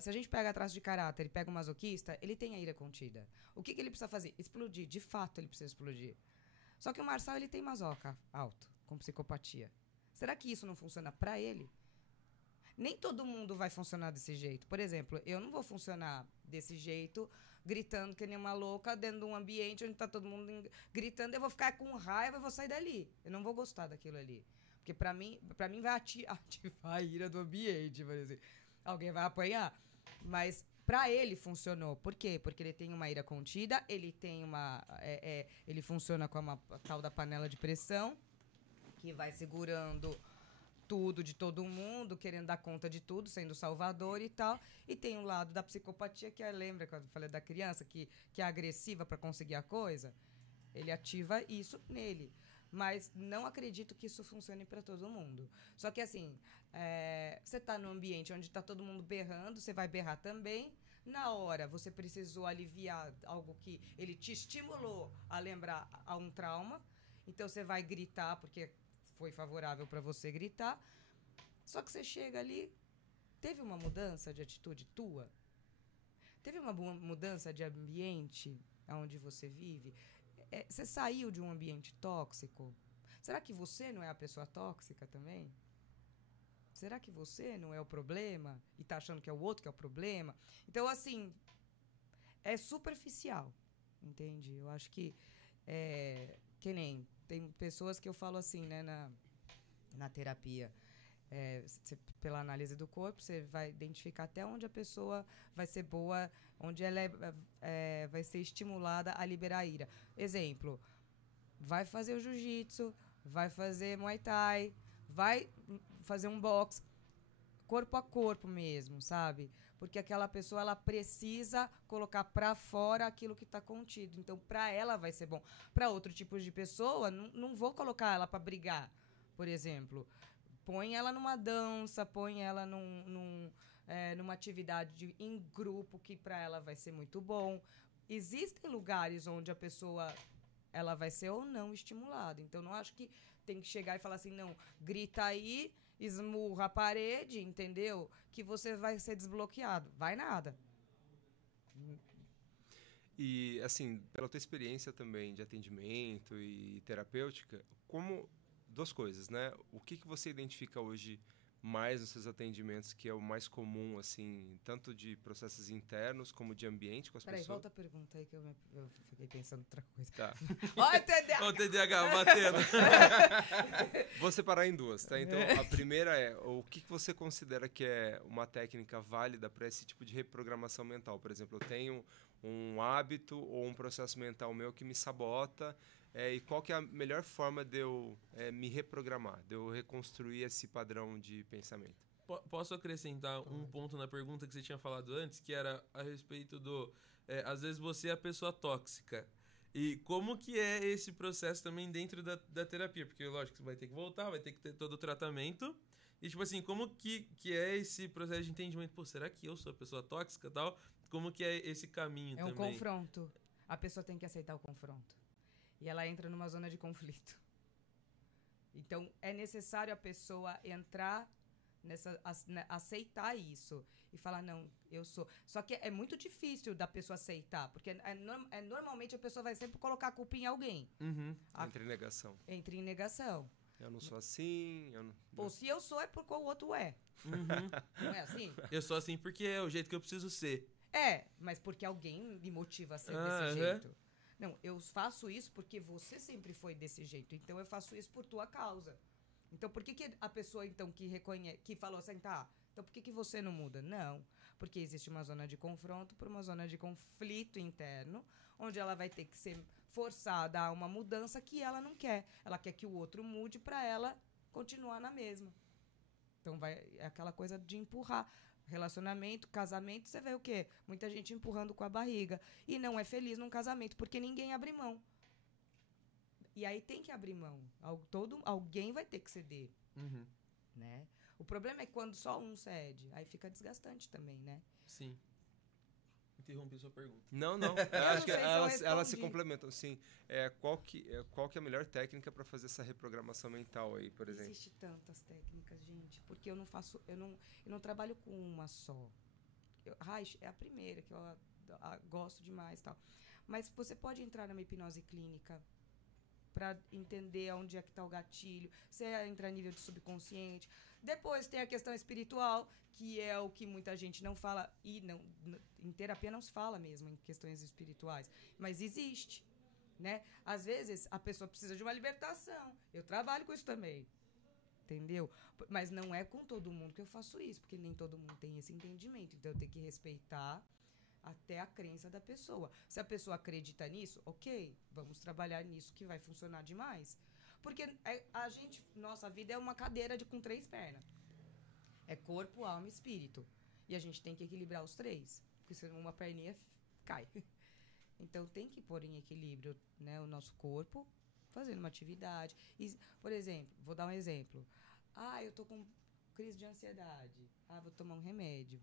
se a gente pega traço de caráter e pega um masoquista, ele tem a ira contida. O que ele precisa fazer? Explodir. De fato, ele precisa explodir. Só que o Marçal, ele tem masoca alto, com psicopatia. Será que isso não funciona pra ele? Nem todo mundo vai funcionar desse jeito. Por exemplo, eu não vou funcionar desse jeito, gritando que nem uma louca, dentro de um ambiente onde tá todo mundo gritando. Eu vou ficar com raiva e vou sair dali. Eu não vou gostar daquilo ali. Porque pra mim vai ativar a ira do ambiente, por exemplo. Alguém vai apanhar. Mas pra ele funcionou. Por quê? Porque ele tem uma ira contida, ele tem ele funciona com a tal da panela de pressão, que vai segurando tudo de todo mundo, querendo dar conta de tudo, sendo salvador e tal. E tem um lado da psicopatia, que lembra quando eu falei da criança, que é agressiva pra conseguir a coisa? Ele ativa isso nele. Mas não acredito que isso funcione para todo mundo. Só que assim, você tá num ambiente onde tá todo mundo berrando, você vai berrar também. Na hora, você precisou aliviar algo que ele te estimulou a lembrar a um trauma. Então, você vai gritar, porque foi favorável para você gritar. Só que você chega ali, teve uma mudança de atitude tua? Teve uma mudança de ambiente onde você vive? Você saiu de um ambiente tóxico? Será que você não é a pessoa tóxica também? Será que você não é o problema? E tá achando que é o outro que é o problema? Então, assim, é superficial, entende? Eu acho que nem tem pessoas que eu falo assim, né, na terapia. Pela análise do corpo, você vai identificar até onde a pessoa vai ser boa, onde ela vai ser estimulada a liberar a ira. Exemplo, vai fazer o jiu-jitsu, vai fazer muay thai, vai fazer um boxe, corpo a corpo mesmo, sabe? Porque aquela pessoa, ela precisa colocar pra fora aquilo que tá contido. Então, pra ela vai ser bom. Pra outro tipo de pessoa, não vou colocar ela pra brigar, por exemplo. Põe ela numa dança, põe ela numa atividade em grupo que para ela vai ser muito bom. Existem lugares onde a pessoa ela vai ser ou não estimulada. Então, não acho que tem que chegar e falar assim, não, grita aí, esmurra a parede, entendeu? Que você vai ser desbloqueado. Vai nada. E, assim, pela tua experiência também de atendimento e terapêutica, duas coisas, né? O que você identifica hoje mais nos seus atendimentos, que é o mais comum, assim, tanto de processos internos como de ambiente com as pessoas? Peraí, volta a pergunta aí que eu fiquei pensando em outra coisa. Tá. Ó, TDAH! Ó, o TDAH batendo. Vou separar em duas, tá? Então, a primeira é, o que você considera que é uma técnica válida para esse tipo de reprogramação mental? Por exemplo, eu tenho um hábito ou um processo mental meu que me sabota, e qual que é a melhor forma de eu me reprogramar, de eu reconstruir esse padrão de pensamento? Posso acrescentar um ponto na pergunta que você tinha falado antes, que era a respeito do... às vezes você é a pessoa tóxica. E como que é esse processo também dentro da terapia? Porque, lógico, você vai ter que voltar, vai ter que ter todo o tratamento. E, tipo assim, como que é esse processo de entendimento? Pô, será que eu sou a pessoa tóxica e tal? Como que é esse caminho também? É um confronto. A pessoa tem que aceitar o confronto. E ela entra numa zona de conflito. Então, é necessário a pessoa entrar aceitar isso. E falar, não, eu sou... Só que é muito difícil da pessoa aceitar. Porque normalmente a pessoa vai sempre colocar a culpa em alguém. Uhum. Entra em negação. Entra em negação. Eu não sou assim, eu não... Ou se eu sou, é porque o outro é. Uhum. Não é assim? Eu sou assim porque é o jeito que eu preciso ser. Mas porque alguém me motiva a ser desse jeito. Não, eu faço isso porque você sempre foi desse jeito. Então, eu faço isso por tua causa. Então, por que a pessoa, então, que falou assim, tá, então por que você não muda? Não, porque existe uma zona de confronto por uma zona de conflito interno, onde ela vai ter que ser forçada a uma mudança que ela não quer. Ela quer que o outro mude para ela continuar na mesma. Então, é aquela coisa de empurrar. Relacionamento, casamento, você vê o quê? Muita gente empurrando com a barriga. E não é feliz num casamento, porque ninguém abre mão. E aí tem que abrir mão. Alguém vai ter que ceder. Uhum. Né? O problema é quando só um cede. Aí fica desgastante também, né? Sim. Interrompi sua pergunta. Não. Acho que elas se complementam. Sim. Qual que é a melhor técnica para fazer essa reprogramação mental aí, por exemplo? Existem tantas técnicas, gente. Porque eu não trabalho com uma só. Reich é a primeira que eu gosto demais e tal. Mas você pode entrar numa hipnose clínica para entender onde é que está o gatilho. Você entra a nível de subconsciente. Depois tem a questão espiritual, que é o que muita gente não fala. E em terapia não se fala mesmo em questões espirituais. Mas existe. Né? Às vezes, a pessoa precisa de uma libertação. Eu trabalho com isso também. Entendeu? Mas não é com todo mundo que eu faço isso, porque nem todo mundo tem esse entendimento. Então, eu tenho que respeitar até a crença da pessoa. Se a pessoa acredita nisso, ok, vamos trabalhar nisso que vai funcionar demais. Porque nossa vida é uma cadeira com 3 pernas. É corpo, alma e espírito. E a gente tem que equilibrar os 3, porque senão uma perninha cai. Então tem que pôr em equilíbrio, né, o nosso corpo, fazendo uma atividade. E, por exemplo, vou dar um exemplo. Eu tô com crise de ansiedade. Vou tomar um remédio.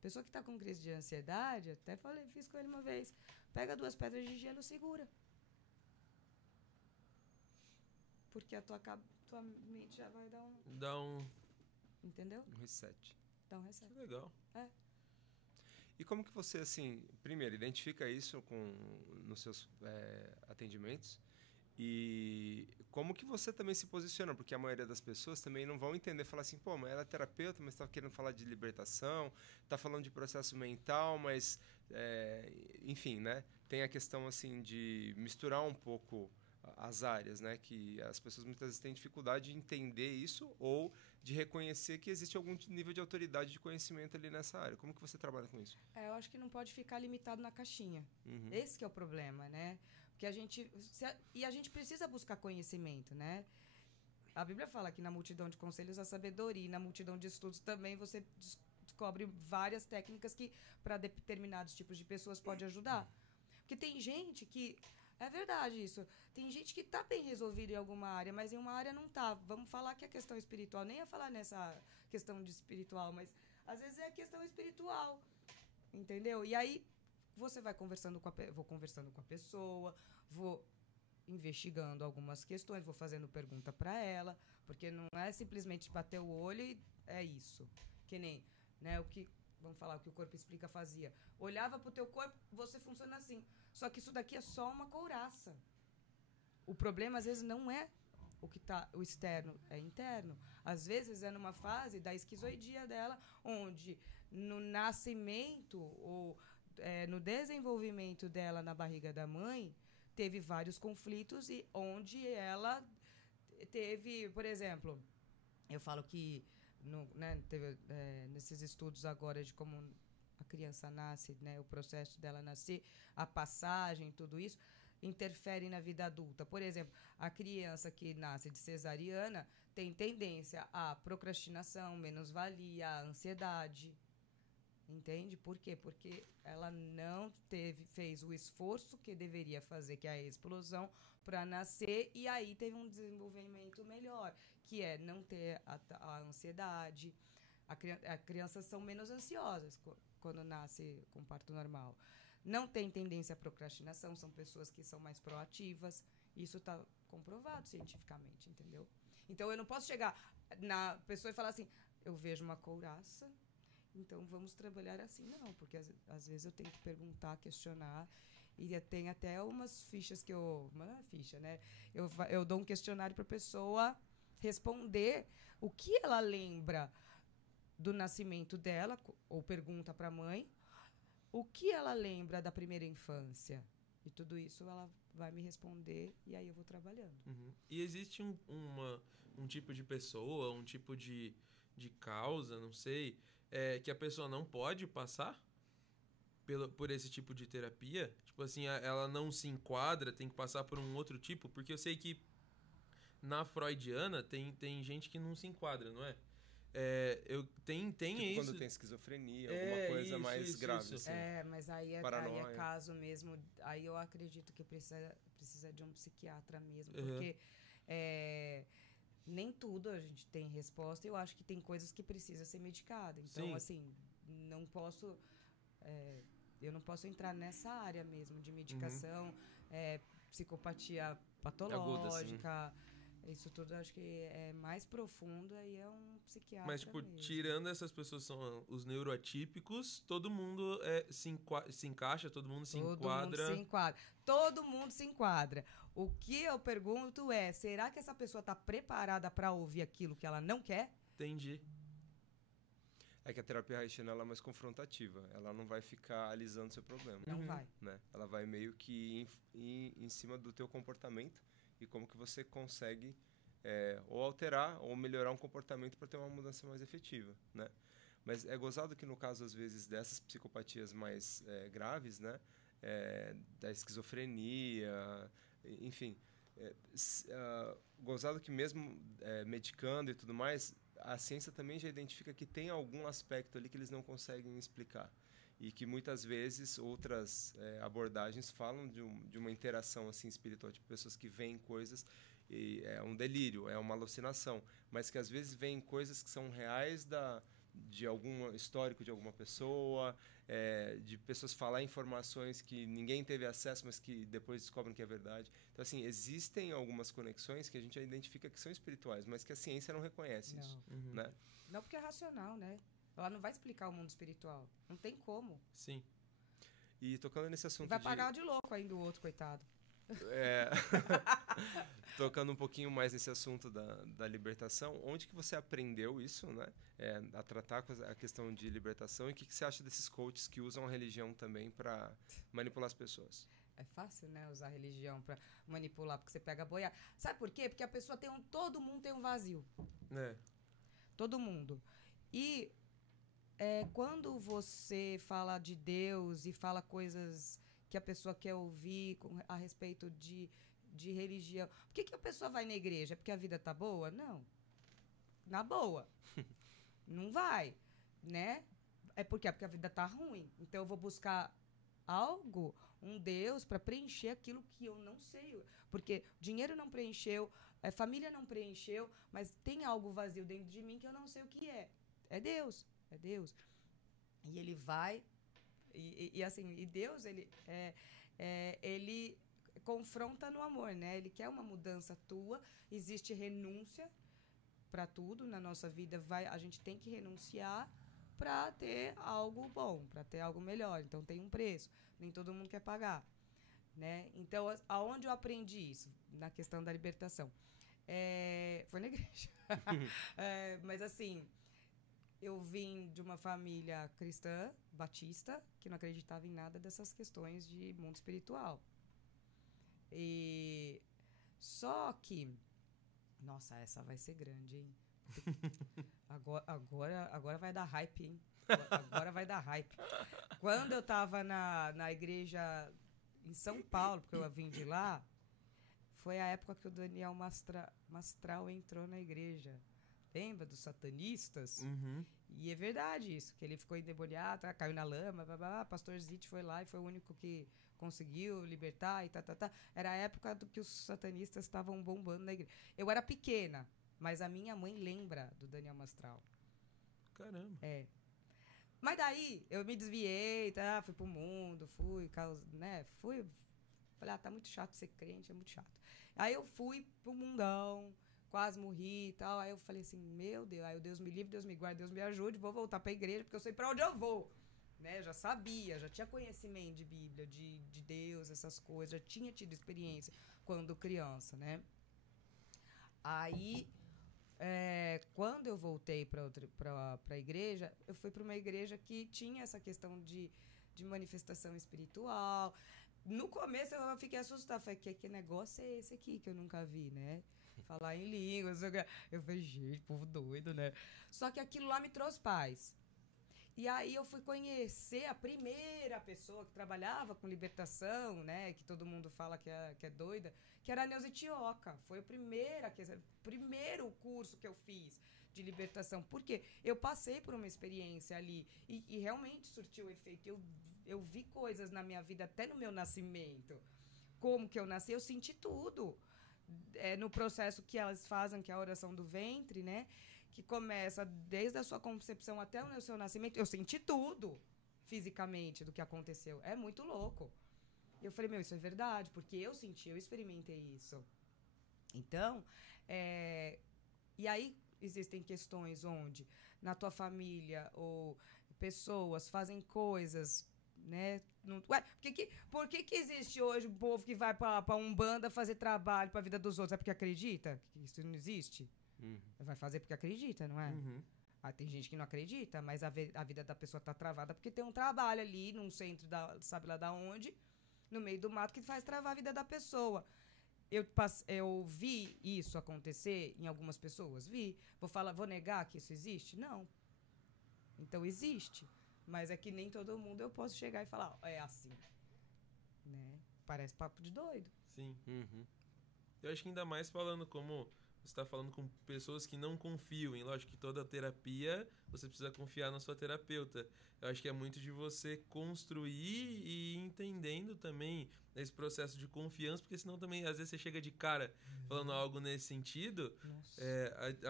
Pessoa que está com crise de ansiedade, até fiz com ele uma vez, pega 2 pedras de gelo e segura. Porque a tua mente já vai dar um... Entendeu? Um reset. Dá um reset. Legal. E como que você, assim, primeiro, identifica isso nos seus atendimentos? E como que você também se posiciona? Porque a maioria das pessoas também não vão entender, falar assim, pô, mas ela é terapeuta, mas está querendo falar de libertação, está falando de processo mental, mas, enfim, né? Tem a questão, assim, de misturar um pouco as áreas, né? Que as pessoas muitas vezes têm dificuldade de entender isso ou de reconhecer que existe algum nível de autoridade de conhecimento ali nessa área. Como que você trabalha com isso? Eu acho que não pode ficar limitado na caixinha. Uhum. Esse que é o problema, né? Porque a gente precisa buscar conhecimento, né? A Bíblia fala que na multidão de conselhos há sabedoria, e na multidão de estudos também você descobre várias técnicas que para determinados tipos de pessoas pode ajudar. Porque tem gente que... É verdade isso. Tem gente que tá bem resolvida em alguma área, mas em uma área não tá. Vamos falar que é questão espiritual. Nem ia falar nessa questão de espiritual, mas às vezes é questão espiritual. Entendeu? E aí você vai conversando vou conversando com a pessoa, vou investigando algumas questões, vou fazendo pergunta para ela, porque não é simplesmente bater o olho e é isso. Que nem, né, vamos falar o que o Corpo Explica fazia. Olhava pro teu corpo, você funciona assim. Só que isso daqui é só uma couraça. O problema, às vezes, não é o externo é interno. Às vezes é numa fase da esquizoidia dela, onde no nascimento ou no desenvolvimento dela na barriga da mãe, teve vários conflitos e onde ela teve, por exemplo, eu falo que teve, nesses estudos agora de como a criança nasce, né, o processo dela nascer, a passagem, tudo isso, interfere na vida adulta. Por exemplo, a criança que nasce de cesariana tem tendência à procrastinação, menos-valia, à ansiedade. Entende? Por quê? Porque ela não fez o esforço que deveria fazer, que é a explosão, para nascer, e aí teve um desenvolvimento melhor, que é não ter a ansiedade. As crianças são menos ansiosas quando nasce com parto normal. Não tem tendência à procrastinação, são pessoas que são mais proativas. Isso está comprovado cientificamente, entendeu? Então, eu não posso chegar na pessoa e falar assim, eu vejo uma couraça, então vamos trabalhar assim. Não, porque às vezes eu tenho que perguntar, questionar, e tem até umas fichas que uma ficha, né? Eu dou um questionário para a pessoa responder o que ela lembra do nascimento dela, ou pergunta para a mãe, o que ela lembra da primeira infância. E tudo isso ela vai me responder e aí eu vou trabalhando. Uhum. E existe um tipo de pessoa, um tipo de causa, não sei, que a pessoa não pode passar por esse tipo de terapia? Tipo assim, ela não se enquadra, tem que passar por um outro tipo? Porque eu sei que na freudiana tem gente que não se enquadra, não é? Tem tipo isso. Quando tem esquizofrenia, alguma coisa mais grave. Isso. Assim. Mas aí é caso mesmo. Aí eu acredito que precisa de um psiquiatra mesmo. Porque nem tudo a gente tem resposta. Eu acho que tem coisas que precisa ser medicada. Então, assim, eu não posso entrar nessa área mesmo de medicação, psicopatia patológica. Aguda, isso tudo eu acho que é mais profundo, aí é um psiquiatra. Mas, tipo, mesmo. Tirando essas pessoas que são os neuroatípicos, todo mundo se encaixa, todo mundo se enquadra. Todo mundo se enquadra. O que eu pergunto é, será que essa pessoa está preparada para ouvir aquilo que ela não quer? Entendi. É que a terapia haitiana ela é mais confrontativa. Ela não vai ficar alisando seu problema. Não vai. Né? Ela vai meio que ir em cima do teu comportamento e como que você consegue ou alterar ou melhorar um comportamento para ter uma mudança mais efetiva, né? Mas é gozado que no caso, às vezes, dessas psicopatias mais graves, né? Da esquizofrenia, enfim, gozado que mesmo medicando e tudo mais, a ciência também já identifica que tem algum aspecto ali que eles não conseguem explicar. E que muitas vezes outras abordagens falam de uma interação assim espiritual, tipo pessoas que veem coisas e é um delírio, é uma alucinação, mas que às vezes veem coisas que são reais de algum histórico de alguma pessoa, de pessoas falar informações que ninguém teve acesso, mas que depois descobrem que é verdade. Então, assim, existem algumas conexões que a gente identifica que são espirituais, mas que a ciência não reconhece isso, né? Não, porque é racional, né? Ela não vai explicar o mundo espiritual. Não tem como. Sim. E tocando nesse assunto vai pagar de louco ainda o outro, coitado. Tocando um pouquinho mais nesse assunto da libertação, onde que você aprendeu isso, né? A tratar com a questão de libertação, e o que você acha desses coaches que usam a religião também para manipular as pessoas? É fácil, né? Usar a religião para manipular, porque você pega a boiada. Sabe por quê? Porque a pessoa todo mundo tem um vazio. Todo mundo. E quando você fala de Deus e fala coisas que a pessoa quer ouvir a respeito de religião. Por que a pessoa vai na igreja? É porque a vida tá boa? Não. Na boa. Não vai, né? É porque a vida tá ruim. Então eu vou buscar algo, um Deus, para preencher aquilo que eu não sei. Porque dinheiro não preencheu, família não preencheu, mas tem algo vazio dentro de mim que eu não sei o que é. É Deus. É Deus. E ele vai... E assim, e Deus, ele confronta no amor, né? Ele quer uma mudança tua, existe renúncia para tudo na nossa vida. A gente tem que renunciar para ter algo bom, para ter algo melhor. Então tem um preço, nem todo mundo quer pagar, né? Então, aonde eu aprendi isso? Na questão da libertação. Foi na igreja. Mas assim, eu vim de uma família cristã, batista, que não acreditava em nada dessas questões de mundo espiritual. E só que, nossa, essa vai ser grande, hein? Agora vai dar hype, hein? Agora vai dar hype. Quando eu tava na igreja em São Paulo, porque eu vim de lá, foi a época que o Daniel Mastral entrou na igreja. Lembra dos satanistas? Uhum. E é verdade isso, que ele ficou endemoniado, caiu na lama, blá, blá, blá. Pastor Zit foi lá e foi o único que conseguiu libertar e tá. Era a época do que os satanistas estavam bombando na igreja. Eu era pequena, mas a minha mãe lembra do Daniel Mastral. Caramba. Mas daí eu me desviei, tá? Fui pro mundo, fui, falei, tá muito chato ser crente, é muito chato. Aí eu fui pro mundão, quase morri e tal. Aí eu falei assim, meu Deus, aí o Deus me livre, Deus me guarde, Deus me ajude, vou voltar pra igreja, porque eu sei pra onde eu vou. Né? Já sabia, já tinha conhecimento de Bíblia, de Deus, essas coisas, já tinha tido experiência quando criança, né? Aí, quando eu voltei para a igreja, eu fui para uma igreja que tinha essa questão de manifestação espiritual. No começo eu fiquei assustada, falei, que negócio é esse aqui que eu nunca vi, né? Falar em línguas, eu falei, gente, povo doido, né? Só que aquilo lá me trouxe paz. E aí eu fui conhecer a primeira pessoa que trabalhava com libertação, né? Que todo mundo fala que é doida, que era a Neuza Tioca. Foi o primeiro curso que eu fiz de libertação. Porque eu passei por uma experiência ali e realmente surtiu efeito. Eu vi coisas na minha vida, até no meu nascimento. Como que eu nasci, eu senti tudo. No processo que elas fazem, que é a oração do ventre, né? Que começa desde a sua concepção até o seu nascimento. Eu senti tudo fisicamente do que aconteceu. É muito louco. Eu falei, isso é verdade, porque eu senti, eu experimentei isso. Então, e aí existem questões onde na tua família ou pessoas fazem coisas, né? Por que existe hoje um povo que vai pra Umbanda fazer trabalho pra vida dos outros? É porque acredita que isso não existe? Vai fazer porque acredita, não é? Uhum. Tem gente que não acredita, mas a vida da pessoa tá travada porque tem um trabalho ali num centro, sabe lá da onde, no meio do mato, que faz travar a vida da pessoa. Eu vi isso acontecer em algumas pessoas? Vi. Vou negar que isso existe? Não. Então existe. Mas é que nem todo mundo eu posso chegar e falar, é assim. Né? Parece papo de doido. Sim. Uhum. Eu acho que ainda mais falando como você está falando com pessoas que não confiam em, lógico que toda terapia você precisa confiar na sua terapeuta. Eu acho que é muito de você construir e ir entendendo também esse processo de confiança, porque senão também às vezes você chega de cara falando algo nesse sentido,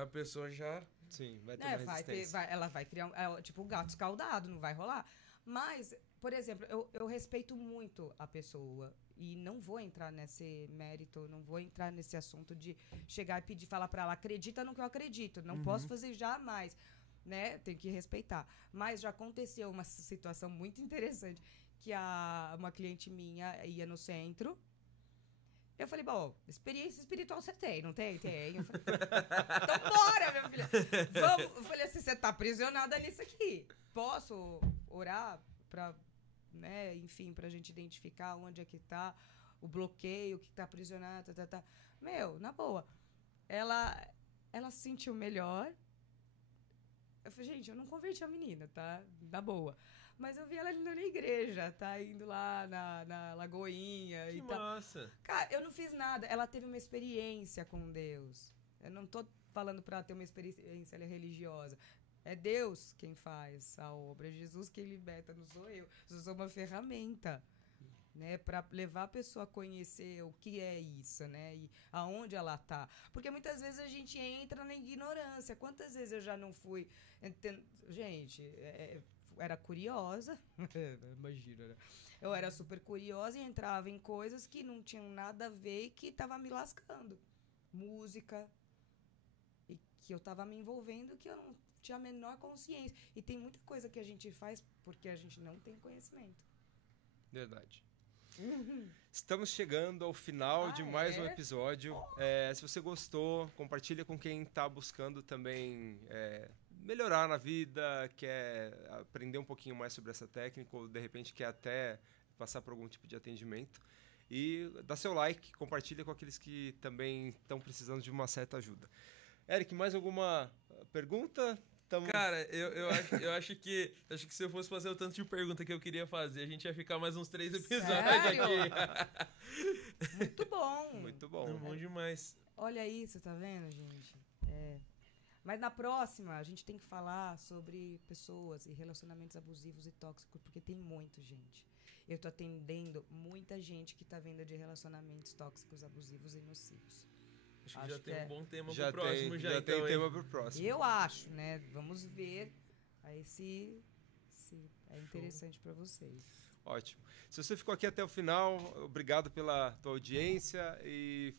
a pessoa já... Sim, vai ter uma resistência. Ela vai criar, tipo, o gato escaldado, não vai rolar. Mas, por exemplo, eu respeito muito a pessoa e não vou entrar nesse mérito, não vou entrar nesse assunto de chegar e pedir, falar pra ela, acredita no que eu acredito, não posso fazer jamais, né? Tem que respeitar. Mas já aconteceu uma situação muito interessante, que uma cliente minha ia no centro. Eu falei, bom, experiência espiritual você tem, não tem? Tem. Eu falei, então bora, minha filha. Vamos. Eu falei assim, você tá aprisionada nisso aqui. Posso orar pra, né, enfim, pra gente identificar onde é que tá o bloqueio, que tá aprisionado, tá. Meu, na boa. Ela se sentiu melhor. Eu falei, gente, eu não converti a menina, tá? Na boa. Mas eu vi ela indo na igreja, tá? Indo lá na Lagoinha Que e tal. massa! Cara, eu não fiz nada. Ela teve uma experiência com Deus. Eu não tô falando pra ter uma experiência religiosa. É Deus quem faz a obra. É Jesus quem liberta, não sou eu. Eu sou uma ferramenta, né? Pra levar a pessoa a conhecer o que é isso, né? E aonde ela tá. Porque muitas vezes a gente entra na ignorância. Quantas vezes eu já não fui... Gente, era curiosa. Imagina, né? Eu era super curiosa e entrava em coisas que não tinham nada a ver e que tava me lascando. Música. E que eu tava me envolvendo que eu não tinha a menor consciência. E tem muita coisa que a gente faz porque a gente não tem conhecimento. Verdade. Estamos chegando ao final de mais um episódio. Se você gostou, compartilha com quem está buscando também melhorar na vida, quer aprender um pouquinho mais sobre essa técnica, ou de repente quer até passar por algum tipo de atendimento. E dá seu like, compartilha com aqueles que também estão precisando de uma certa ajuda. Eric, mais alguma pergunta? Cara, eu acho que se eu fosse fazer o tanto de pergunta que eu queria fazer, a gente ia ficar mais uns 3 episódios aqui. Muito bom. Muito bom. Bom demais. Olha isso, tá vendo, gente? Mas na próxima, a gente tem que falar sobre pessoas e relacionamentos abusivos e tóxicos, porque tem muito, gente. Eu tô atendendo muita gente que tá vindo de relacionamentos tóxicos, abusivos e nocivos. Acho que já tem um bom tema já pro próximo. Já tem tema pro próximo. Eu acho, né? Vamos ver aí se é interessante para vocês. Ótimo. Se você ficou aqui até o final, obrigado pela tua audiência e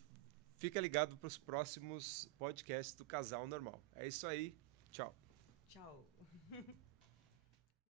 fica ligado para os próximos podcasts do Casal Normal. É isso aí. Tchau. Tchau.